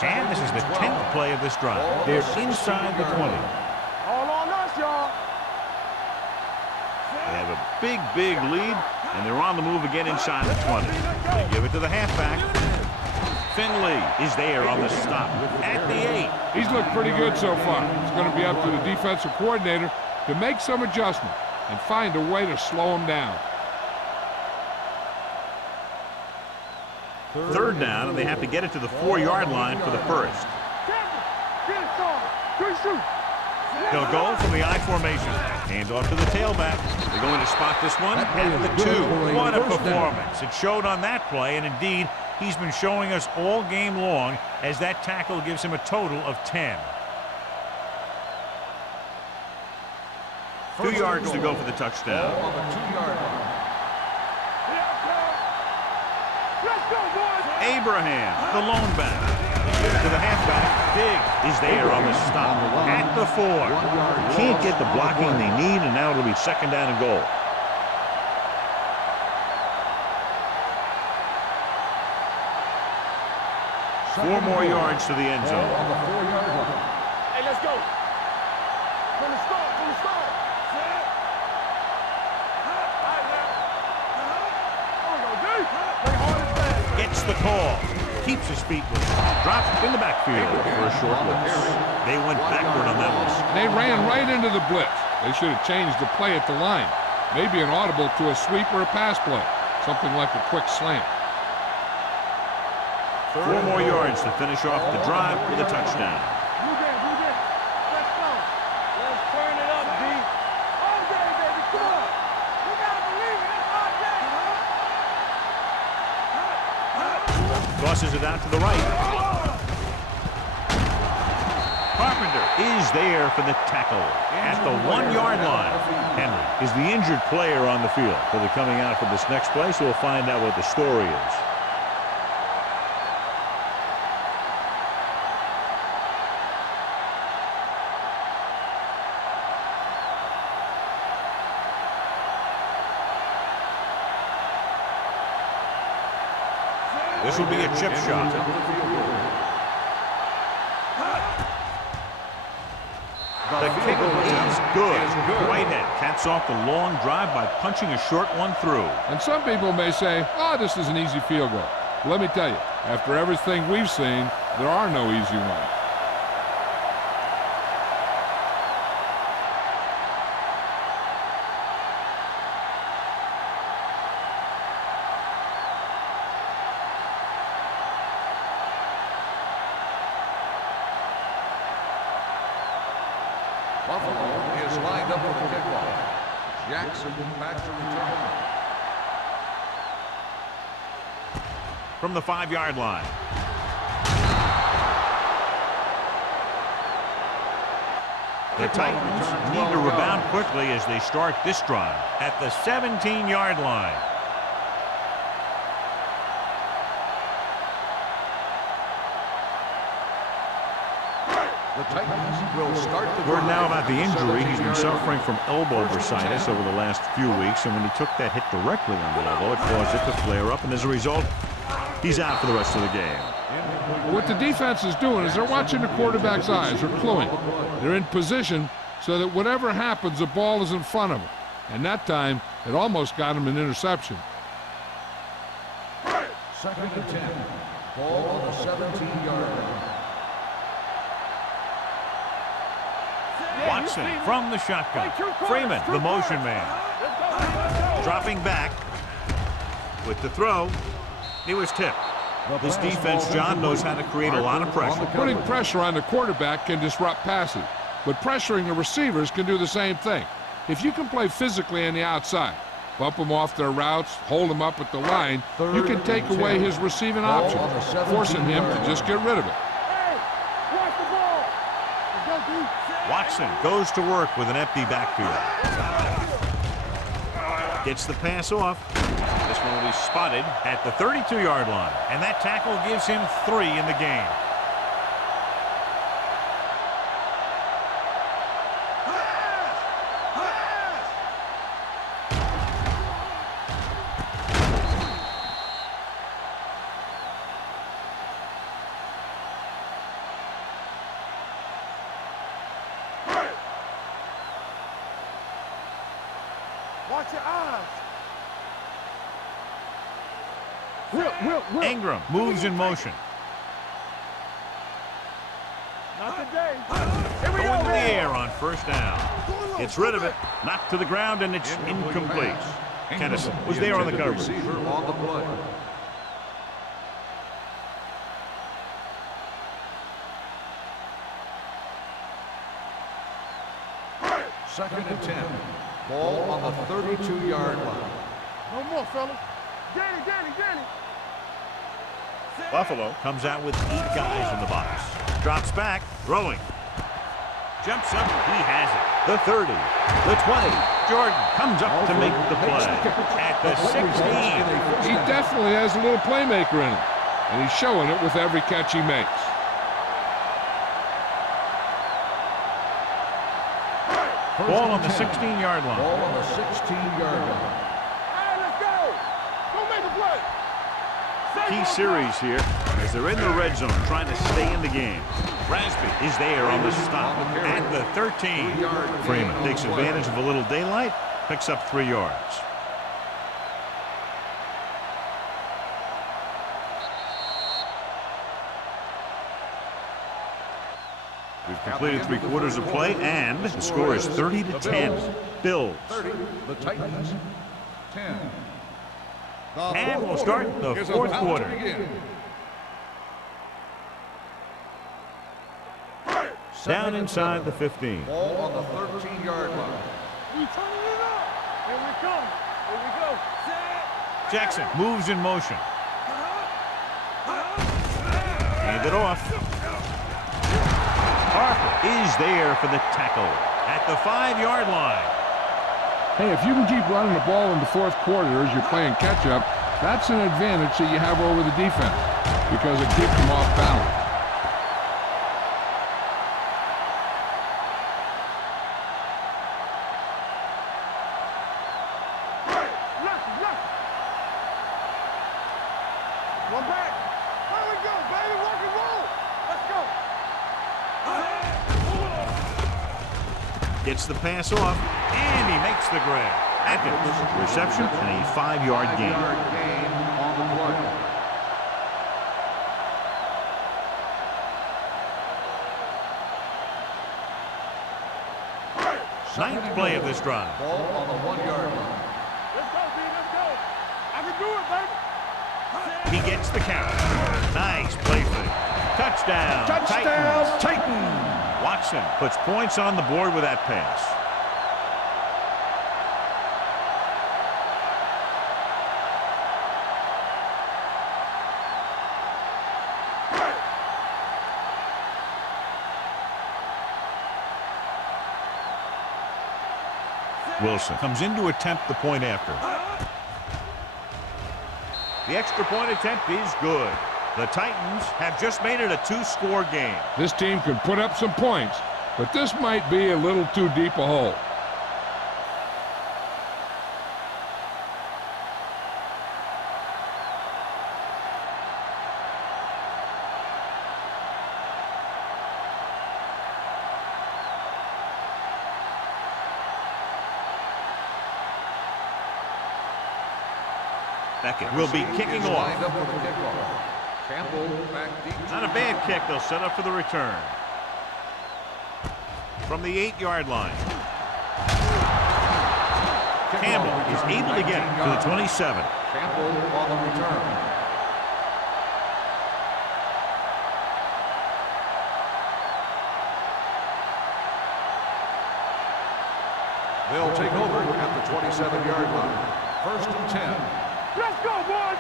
And this is the 10th play of this drive. They're inside the 20. All on us, y'all. They have a big lead, and they're on the move again inside the 20. They give it to the halfback. Finley is there on the stop at the 8. He's looked pretty good so far. It's going to be up to the defensive coordinator to make some adjustments and find a way to slow him down. Third down, and they have to get it to the 4-yard line for the first. Get it, Sean. Good shoot. They'll go from the I formation. Hands off to the tailback. They're going to spot this one at the 2. What a performance. It showed on that play, and indeed, he's been showing us all game long as that tackle gives him a total of 10. 2 yards to go for the touchdown. On the 2-yard line. Let's go, boys. Abraham, the lone back. They give it to the halfback. Big is there on the stop at the 4. Can't get the blocking they need, and now it'll be second down and goal. Four more yards to the end zone. On the 4-yard line. Hey, let's go. From the start. Gets the call. Keeps his feet moving. Drops in the backfield for a short loss. They went backward on that one. They ran right into the blitz. They should have changed the play at the line. Maybe an audible to a sweep or a pass play. Something like a quick slant. 4 more yards to finish off the drive with a touchdown. You there. Let's go. Let's turn it up, D. All day, baby. Come on. You gotta believe it. It's all day. Tosses it out to the right. Carpenter is there for the tackle at the 1-yard line. Henry is the injured player on the field. He'll be coming out for this next play, so we'll find out what the story is. This will be a chip shot. The kick is good. Whitehead caps off the long drive by punching a short one through. And some people may say, oh, this is an easy field goal. Let me tell you, after everything we've seen, there are no easy ones. Buffalo is lined up for the kickoff. Jackson back to return. From the 5-yard line. The Titans need to rebound quickly as they start this drive at the 17-yard line. The Titans will start the Word now drive about the at the injury. He's been 17-yard suffering line. from elbow First and bursitis 10. over the last few weeks, and when he took that hit directly on the elbow, it caused it to flare up, and as a result, he's out for the rest of the game. What the defense is doing is they're watching the quarterback's eyes. They're cluing. They're in position so that whatever happens, the ball is in front of them. And that time, it almost got him an interception. Second and 10. Ball on the 17-yard line. Watson from the shotgun. Freeman, the motion man. Dropping back with the throw. He was tipped. This defense, John, knows how to create a lot of pressure. Putting pressure on the quarterback can disrupt passes, but pressuring the receivers can do the same thing. If you can play physically on the outside, bump them off their routes, hold them up at the line, you can take away his receiving options, forcing him to just get rid of it. Watson goes to work with an empty backfield. Gets the pass off. This one will be spotted at the 32-yard line, and that tackle gives him 3 in the game. Watch your eyes. Ingram moves in motion. Not today. Going to the air on first down. Gets rid of it, knocked to the ground, and it's incomplete. Tennyson was there on the coverage. Receiver on the play. Second and 10. Ball on the 32-yard line. No more, fellas. Danny. Buffalo comes out with 8 guys in the box. Drops back, throwing. Jumps up, he has it. The 30, the 20. Jordan comes up to make the play. At the 16. He definitely has a little playmaker in him, and he's showing it with every catch he makes. Ball on the 16-yard line. Ball on the 16-yard line. Hey, let's go. Go make a play. Key series here as they're in the red zone trying to stay in the game. Rasby is there on the stop at the 13. Freeman takes advantage of a little daylight, picks up 3 yards. We've completed 3 quarters of play, and the score is 30-10. Bills. 30, the Titans, 10. And we'll start the Here's 4th about to quarter. begin. Down inside the 15. Ball on the 13-yard line. We turning it up. Here we come. Here we go. Jackson moves in motion. Hand it off. Parker is there for the tackle at the 5-yard line. Hey, if you can keep running the ball in the 4th quarter as you're playing catch-up, that's an advantage that you have over the defense because it keeps them off balance. One back. There we go, baby. Rock and roll. Let's go. Gets the pass off, and he makes the grab. Atkins, reception, and a 5-yard gain. 5-yard gain on the play. Ninth play of this drive. Ball on the 1-yard line. Let's go, B. Let's go. I can do it, baby. He gets the count. Nice play fake. Touchdown. Titans. Watson puts points on the board with that pass. Wilson comes in to attempt the point after. The extra point attempt is good. The Titans have just made it a 2-score game. This team can put up some points, but this might be a little too deep a hole. Beckett will be kicking off. Lined up for the kickoff. Campbell back deep. Not a bad kick. They'll set up for the return. From the 8-yard line. Campbell is able to get to the 27. Campbell on the return. They'll take over at the 27-yard line. 1st and 10. Let's go, boys!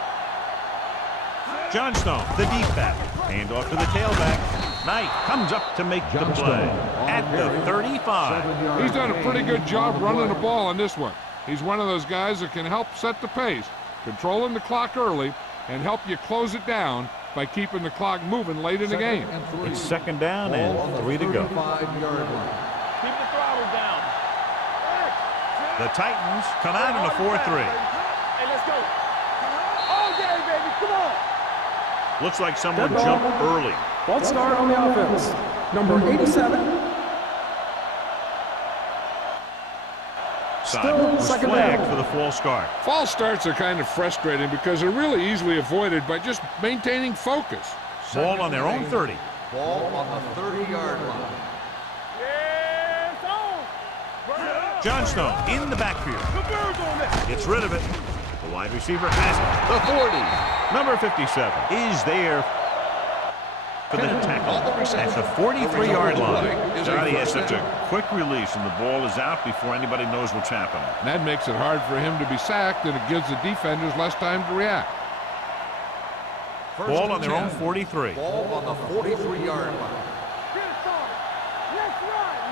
Johnstone, the deep back. Hand off to the tailback. Knight comes up to make the play at the 35. He's done a pretty good job running the ball on this one. He's one of those guys that can help set the pace, controlling the clock early, and help you close it down by keeping the clock moving late in the game. It's 2nd down and 3 to go. 35-yard line. Keep the throttle down. The Titans come out in a 4-3. Hey, let's go. All day, baby. Come on. Looks like someone Dead ball. jumped early. False start on the offense. Number 87. Simon was 2nd flagged down. for the false start. False starts are kind of frustrating because they're really easily avoided by just maintaining focus. Ball on their own 30. Ball on the 30-yard line. Yeah, it's on. Burn it up. Johnstone in the backfield. The birds on that. Gets rid of it. The wide receiver has it. The 40. Number 57 is there for the tackle at the 43-yard line. Johnny has such a quick release, and the ball is out before anybody knows what's happening. And that makes it hard for him to be sacked, and it gives the defenders less time to react. Ball on their own 43. Ball on the 43-yard line. Get it started. Let's ride,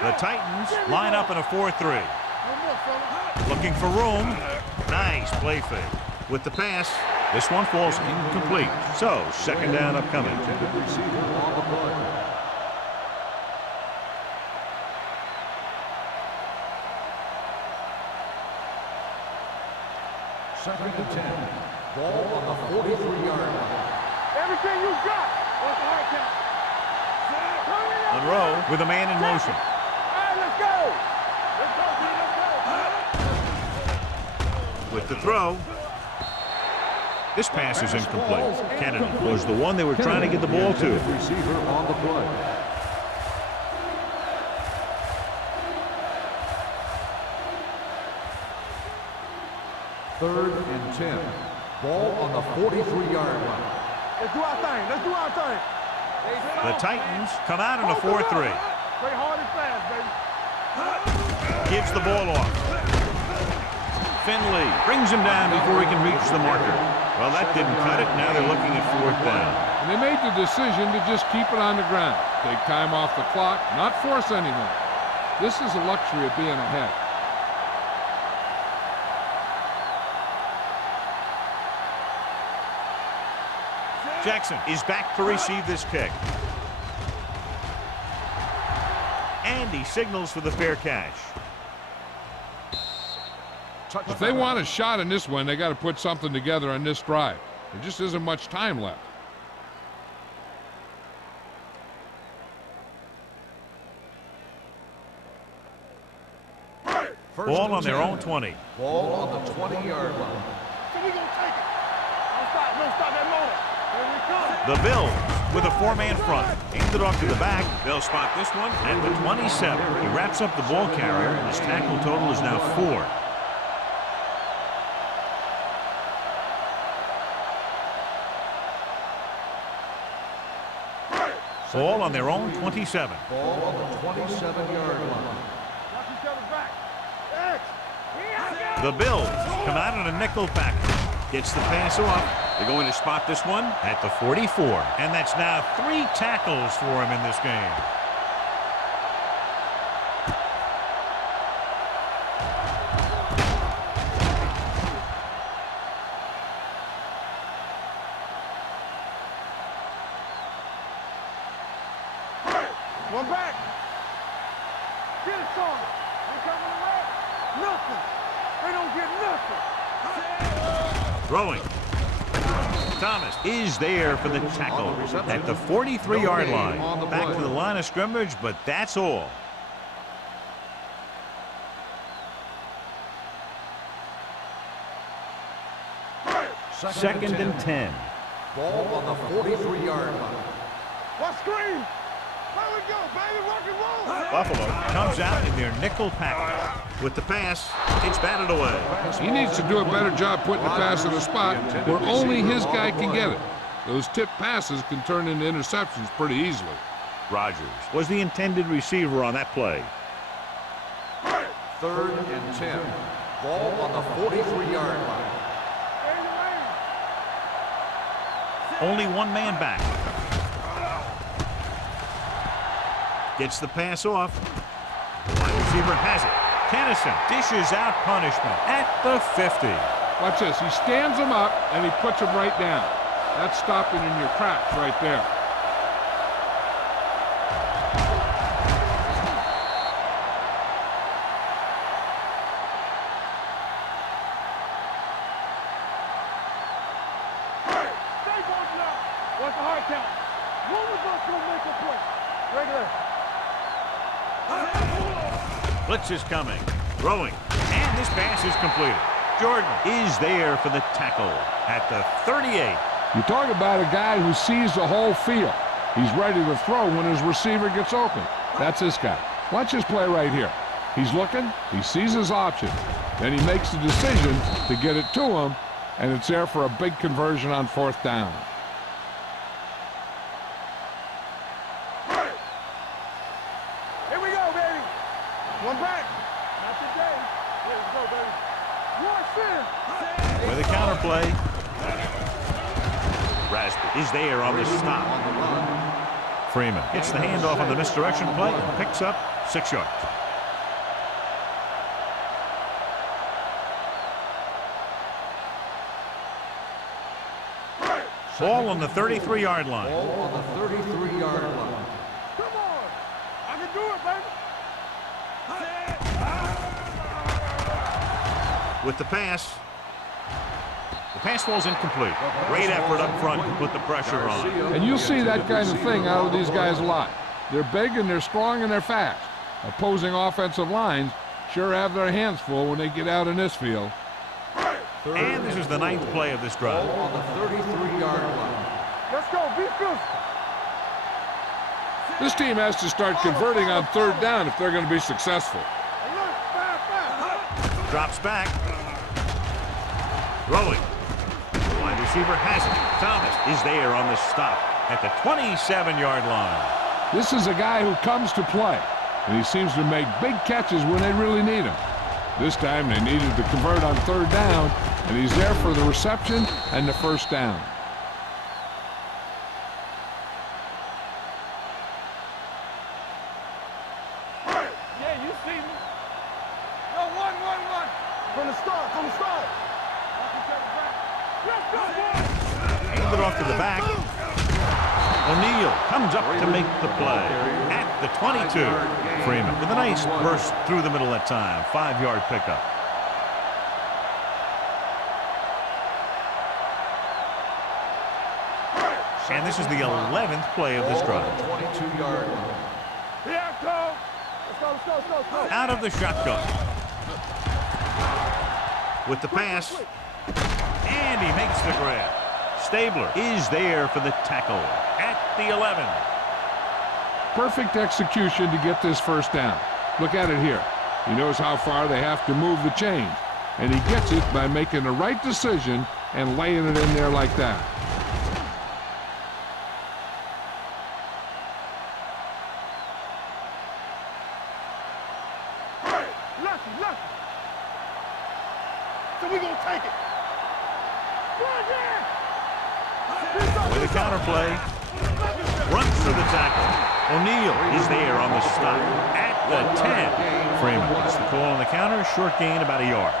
man. The Titans line up in a 4-3. One more, fella. Looking for room. Nice play fake. With the pass, this one falls incomplete. So, 2nd down upcoming. Intended receiver on the play. Second and 10. Ball on the 43-yard line. Everything you got. What's the hard count? Turn it up. Monroe with a man in motion. All right, let's go. Let's go, Pete. Let's go. With the throw. This pass is incomplete. Kennedy was the one they were trying to get the ball to. Receiver on the play. Third and 10. Ball on the 43-yard line. Let's do our thing. Let's do our thing. The Titans come out in a 4-3. Play hard and fast, baby. Gives the ball off. Finley brings him down before he can reach the marker. Well, that didn't cut it. Now they're looking at 4th down. And they made the decision to just keep it on the ground. Take time off the clock, not force anything. This is the luxury of being ahead. Jackson is back to receive this kick. And he signals for the fair catch. If they want a shot in this one, they got to put something together on this drive. There just isn't much time left. Ball on their own 20. Ball on the 20-yard line. So we gonna take it. Don't stop that motor. Here we come. The Bills with a 4-man front. Hands it off to the back. They'll spot this one at the 27. He wraps up the ball carrier, and his tackle total is now 4. Ball on their own 27. Ball on the 27-yard line. Watch each other back. X. The Bills come out in a nickel package. Gets the pass off. They're going to spot this one at the 44. And that's now 3 tackles for him in this game. One back. Get it, Sean. They coming away. Nothing. They don't get nothing. Throwing. Thomas is there for the tackle at the 43-yard line. Back to the line of scrimmage, but that's all. Second and 10. Ball on the 43-yard line. What screen? Let it go, baby. Rock and roll. Buffalo comes out in their nickel package. With the pass, it's batted away. He needs to do a better job putting the pass in a spot where only his guy can get it. Those tip passes can turn into interceptions pretty easily. Rodgers was the intended receiver on that play. Third and 10. Ball on the 43-yard line. Only one man back. Gets the pass off. The wide receiver has it. Kennison dishes out punishment at the 50. Watch this. He stands him up, and he puts him right down. That's stopping in your tracks right there. What's the hard count? One of us will make a play. Regular. Blitz is coming. Throwing. And this pass is completed. Jordan is there for the tackle at the 38. You talk about a guy who sees the whole field. He's ready to throw when his receiver gets open. That's this guy. Watch his play right here. He's looking. He sees his option. Then he makes the decision to get it to him, and it's there for a big conversion on 4th down. Here we go, baby. One back. Not today. Here we go, baby. One sin. With a counter play. Raspberry is there on the stop. Freeman gets the handoff on the misdirection play and picks up 6 yards. Ball on the 33-yard line. Ball on the 33-yard line. Come on. I can do it, baby. With the pass. The pass falls incomplete. Great effort up front to put the pressure on. And you'll see that kind of thing out of these guys a lot. They're big and they're strong and they're fast. Opposing offensive lines sure have their hands full when they get out in this field. And this is the 9th play of this drive. Ball on the 33-yard line. Let's go. Be physical. This team has to start converting on 3rd down if they're going to be successful. Hey, look. Fast. Drops back. Throwing. The wide receiver has it. Thomas is there on the stop at the 27-yard line. This is a guy who comes to play, and he seems to make big catches when they really need him. This time they needed to convert on 3rd down, and he's there for the reception and the 1st down. Yeah, you see me. No, one. From the start. Let's go, boy. Hand it off to the back. O'Neal comes up to make the play at the 22. Freeman with a nice burst through the middle that time. 5-yard pickup. And this is the 11th play of this drive. 22-yard line. Here, go. Let's go. Out of the shotgun. With the pass. And he makes the grab. Stabler is there for the tackle at the 11. Perfect execution to get this 1st down. Look at it here. He knows how far they have to move the chains, and he gets it by making the right decision and laying it in there like that. Lucky. So we're going to take it. With a counter play. Runs through the tackle. O'Neal is there on the stop at the 10. Freeman gets the call on the counter. Short gain about a yard.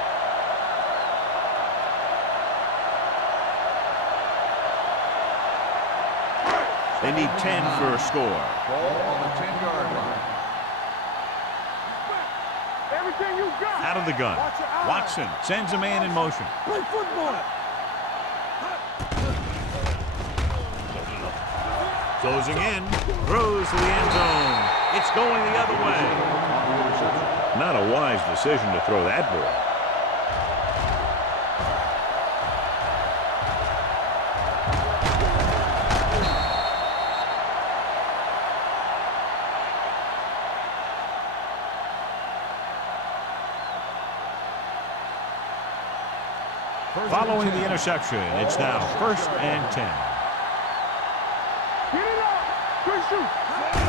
They need 10 for a score. Ball on the 10-yard line. Everything you got. Out of the gun. Watch your eyes. Watson sends a man in motion. Play football. Closing in. Throws to the end zone. It's going the other way. Not a wise decision to throw that ball. Following the interception, it's now 1st and 10. Get it up. Good shoot.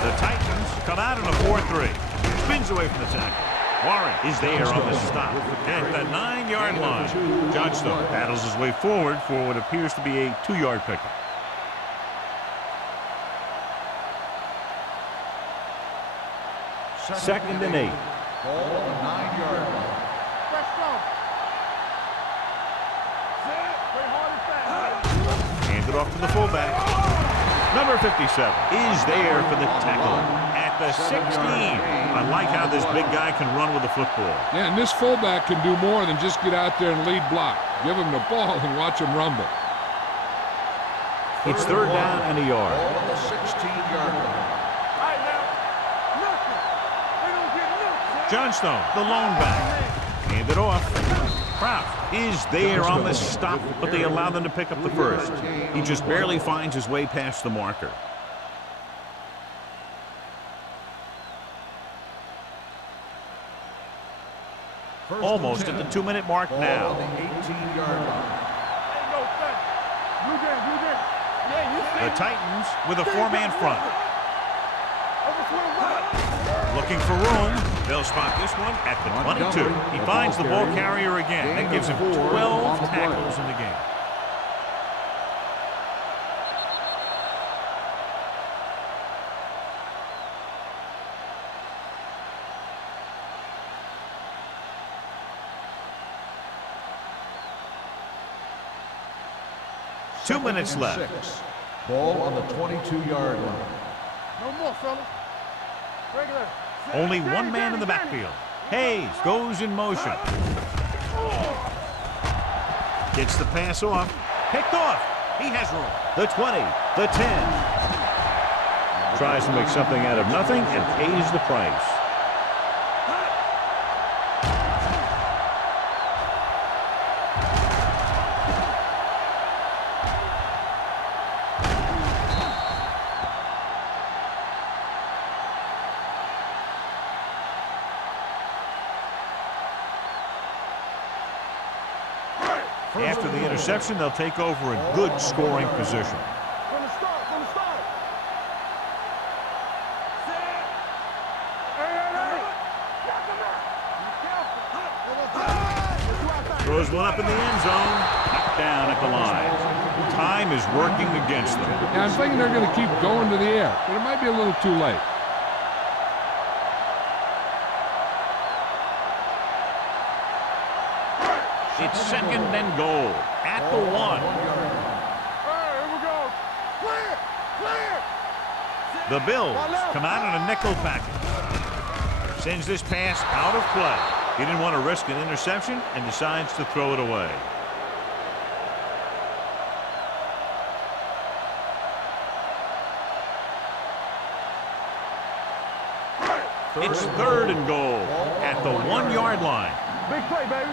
The Titans come out in a 4-3. Spins away from the tackle. Warren is there on the stop at the 9-yard line. Johnstone paddles his way forward for what appears to be a 2-yard pickup. Second and 8. Ball on the 9-yard line. Fresh start. Play hard and fast. Handed off to the fullback. Number 57 is there for the tackle at the 16. I like how this big guy can run with the football. Yeah, and this fullback can do more than just get out there and lead block. Give him the ball and watch him rumble. It's 3rd down and a yard. Ball on the 16-yard line. All right, now. Nothing. They don't get nothing. Johnstone, the lone back. Handed off. Kraft is there on the stop, but they allow them to pick up the first. He just barely finds his way past the marker. Almost at the 2-minute mark Ball now. on the 18-yard line. Ain't no thing. Blue game, blue game. Yeah, you see. The Titans with a 4-man front. Over to the right. Looking for room. They'll spot this one at the 22. He finds the ball carrier again. That gives him 12 tackles in the game. Two minutes left. 6. Ball on the 22-yard line. No more, fellas. Regular. Only one man in the backfield. Hayes goes in motion. Gets the pass off. Picked off. He has room. The 20, the 10. Tries to make something out of nothing and pays the price. After the interception, they'll take over in good scoring position. From the start, from the start. Throws one up in the end zone. Knocked down at the line. Time is working against them. Yeah, I'm thinking they're going to keep going to the air, but it might be a little too late. It's 2nd and goal at the 1. All right, here we go. Clear, clear. The Bills come out in a nickel package. Sends this pass out of play. He didn't want to risk an interception and decides to throw it away. It's 3rd and goal at the 1-yard line. Big play, baby.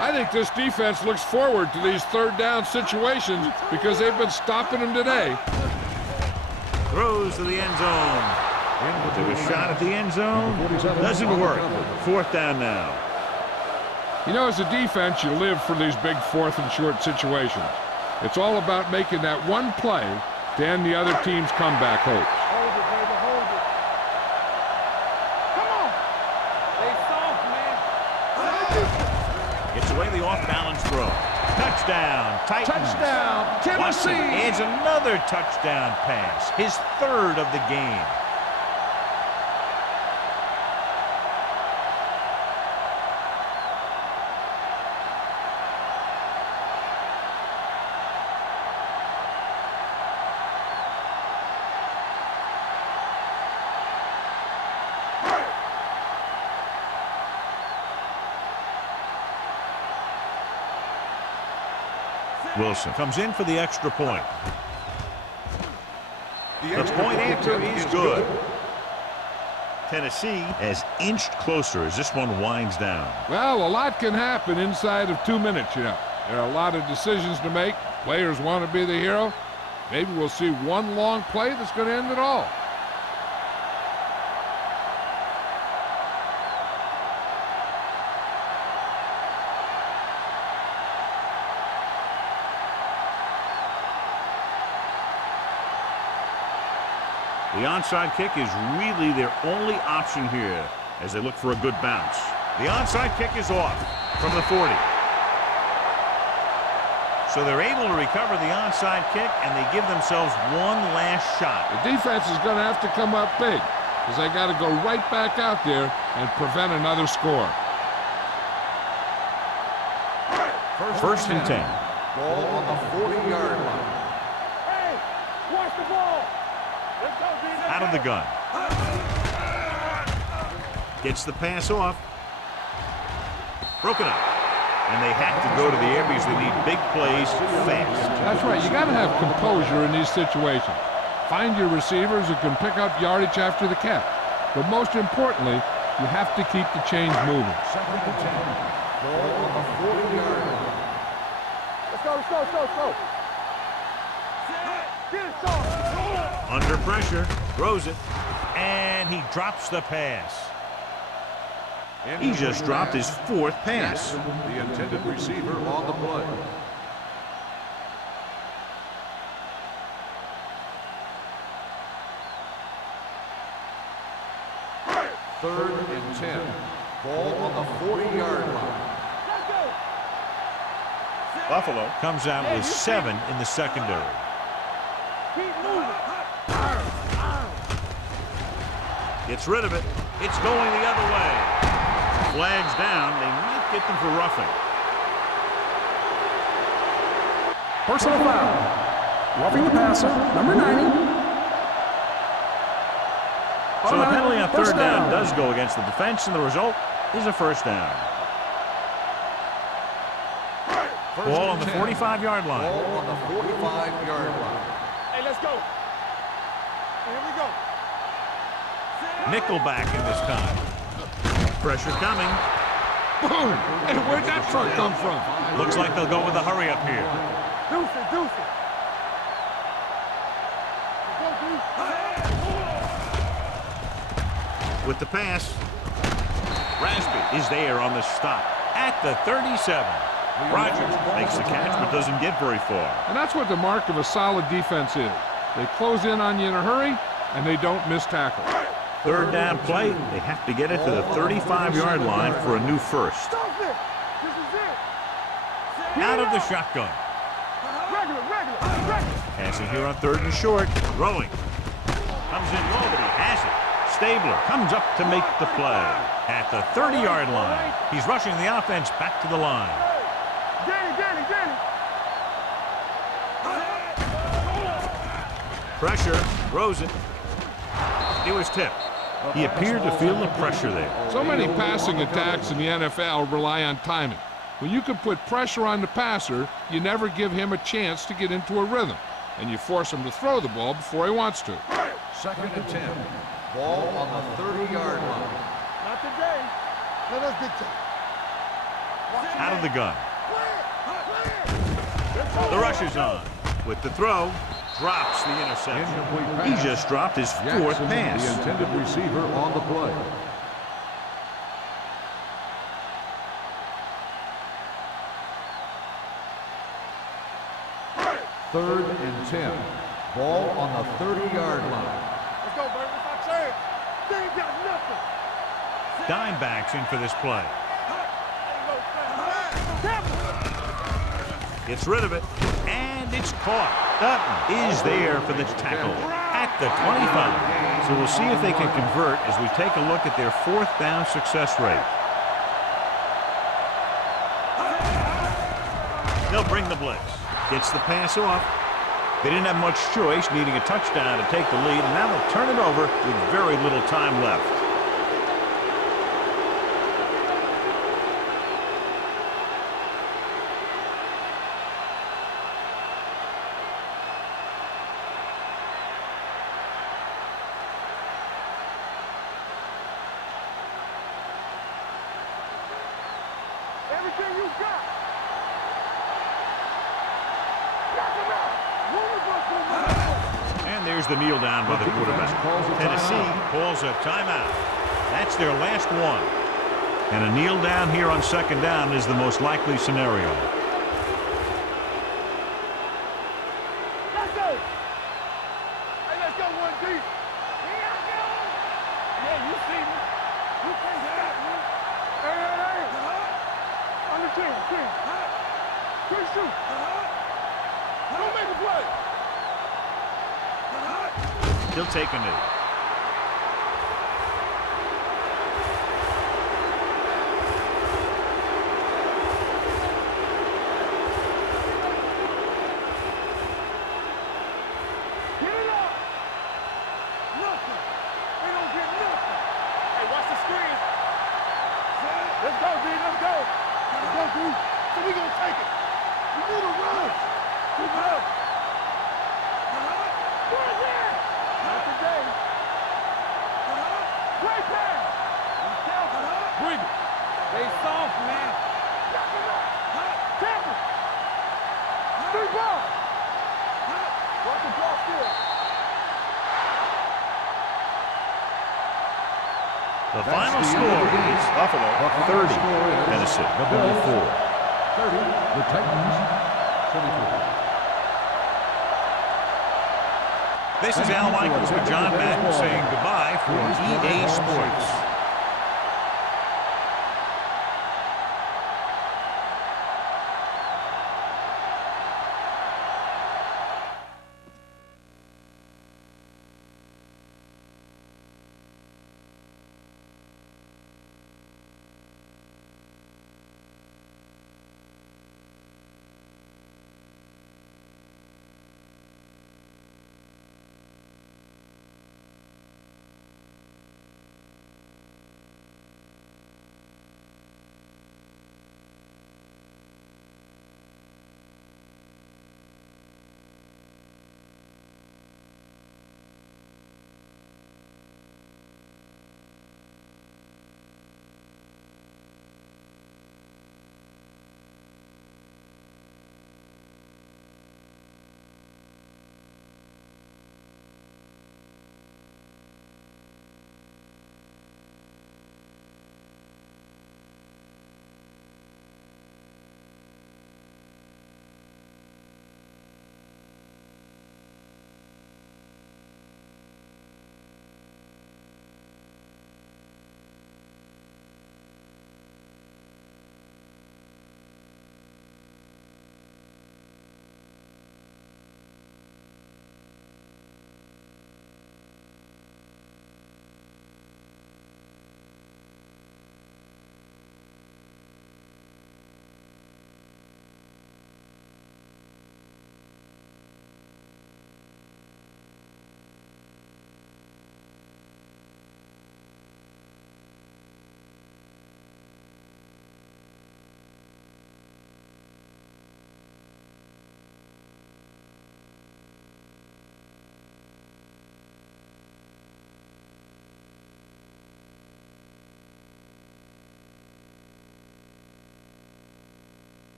I think this defense looks forward to these 3rd down situations because they've been stopping them today. Throws to the end zone. Took a shot at the end zone. Doesn't work. 4th down now. You know, as a defense, you live for these big 4th and short situations. It's all about making that one play to end the other team's comeback hopes. Hold it, baby, hold it. Come on. Stay soft, man. Gets away the off-balance throw. Touchdown, Titans. Touchdown, Watson Tennessee. adds another touchdown pass, his 3rd of the game. Wilson comes in for the extra point. The point after is good. Tennessee has inched closer as this one winds down. Well, a lot can happen inside of 2 minutes, you know. There are a lot of decisions to make. Players want to be the hero. Maybe we'll see one long play that's going to end it all. The onside kick is really their only option here as they look for a good bounce. The onside kick is off from the 40. So they're able to recover the onside kick, and they give themselves one last shot. The defense is going to have to come up big because they got to go right back out there and prevent another score. First and 10. Ball on the 40-yard line. Hey, watch the ball. Let's go, D. Out of the gun. Gets the pass off. Broken up. And they have to go to the air because they need big plays fast. That's right. You got to have composure in these situations. Find your receivers who can pick up yardage after the catch. But most importantly, you have to keep the chains moving. Second and 10. Ball on the 40-yard line. Let's go, let's go, let's go, let's go. Get it, Sean. Under pressure. Throws it. And he drops the pass. He just dropped his fourth pass. The intended receiver on the play. Third and 10. Ball on the 40-yard line. Let's go. Buffalo comes out with 7 in the secondary. Keep moving. Gets rid of it. It's going the other way. Flags down. They might get them for roughing. Personal foul. Roughing the passer, number 90. So the penalty on third down does go against the defense, and the result is a first down. Ball on the 45-yard line. Ball on the 45-yard line. Hey, let's go. Here we go. Nickelback in this time. Pressure coming. Boom! And where'd that truck come from? Looks like they'll go with a hurry up here. Deuce it, deuce it. Let's go, deuce. With the pass. Raspy is there on the stop at the 37. Rogers makes the catch but doesn't get very far. And that's what the mark of a solid defense is. They close in on you in a hurry, and they don't miss tackle. Third down play. They have to get it to the 35-yard line for a new first. Stop it. This is it. Out of the shotgun. Regular. Passing here on third and short. Throwing. Comes in low, but he has it. Stabler comes up to make the play. At the 30-yard line. He's rushing the offense back to the line. Get it. Pressure. Throws it. It was tipped. He appeared to feel the pressure there. So many passing attacks in the NFL rely on timing. When you can put pressure on the passer, you never give him a chance to get into a rhythm, and you force him to throw the ball before he wants to. Second and 10. Ball on the 30-yard line. Not today. Let us get you. Out of the gun. The rush is on. With the throw, drops the interception. Incomplete pass. He just dropped his fourth Jackson, pass. the intended receiver on the play. Third and 10. Ball on the 30-yard line. Let's go, baby. It's our chance. They ain't got nothing. Dimebacks in for this play. Gets rid of it, and it's caught. Dutton is there for the tackle at the 25. So we'll see if they can convert as we take a look at their fourth down success rate. They'll bring the blitz. Gets the pass off. They didn't have much choice, needing a touchdown to take the lead, and now they'll turn it over with very little time left. got? Knock him out. And there's the kneel down by the quarterback. Tennessee calls a timeout. That's their last one. And a kneel down here on second down is the most likely scenario. Let's go. Hey, let's go one deep. Here I go. Yeah, you see me. You can't stop me. Hey. On the 10. Quick shoot. Don't make a play. He'll take a knee. Get it up. Nothing. They don't get nothing. Hey, watch the screen. Let's go, D. Let's go. Let's go, D. So we gonna take it. We need a run. Keep it up. Right there. Not today. Great pass. Bring it. They soft, man. Tackle. Three ball. Watch the ball still. The final score is Buffalo 30, Tennessee 4. 30, the Titans 24. This is Al Michaels with John Madden saying goodbye for EA Sports.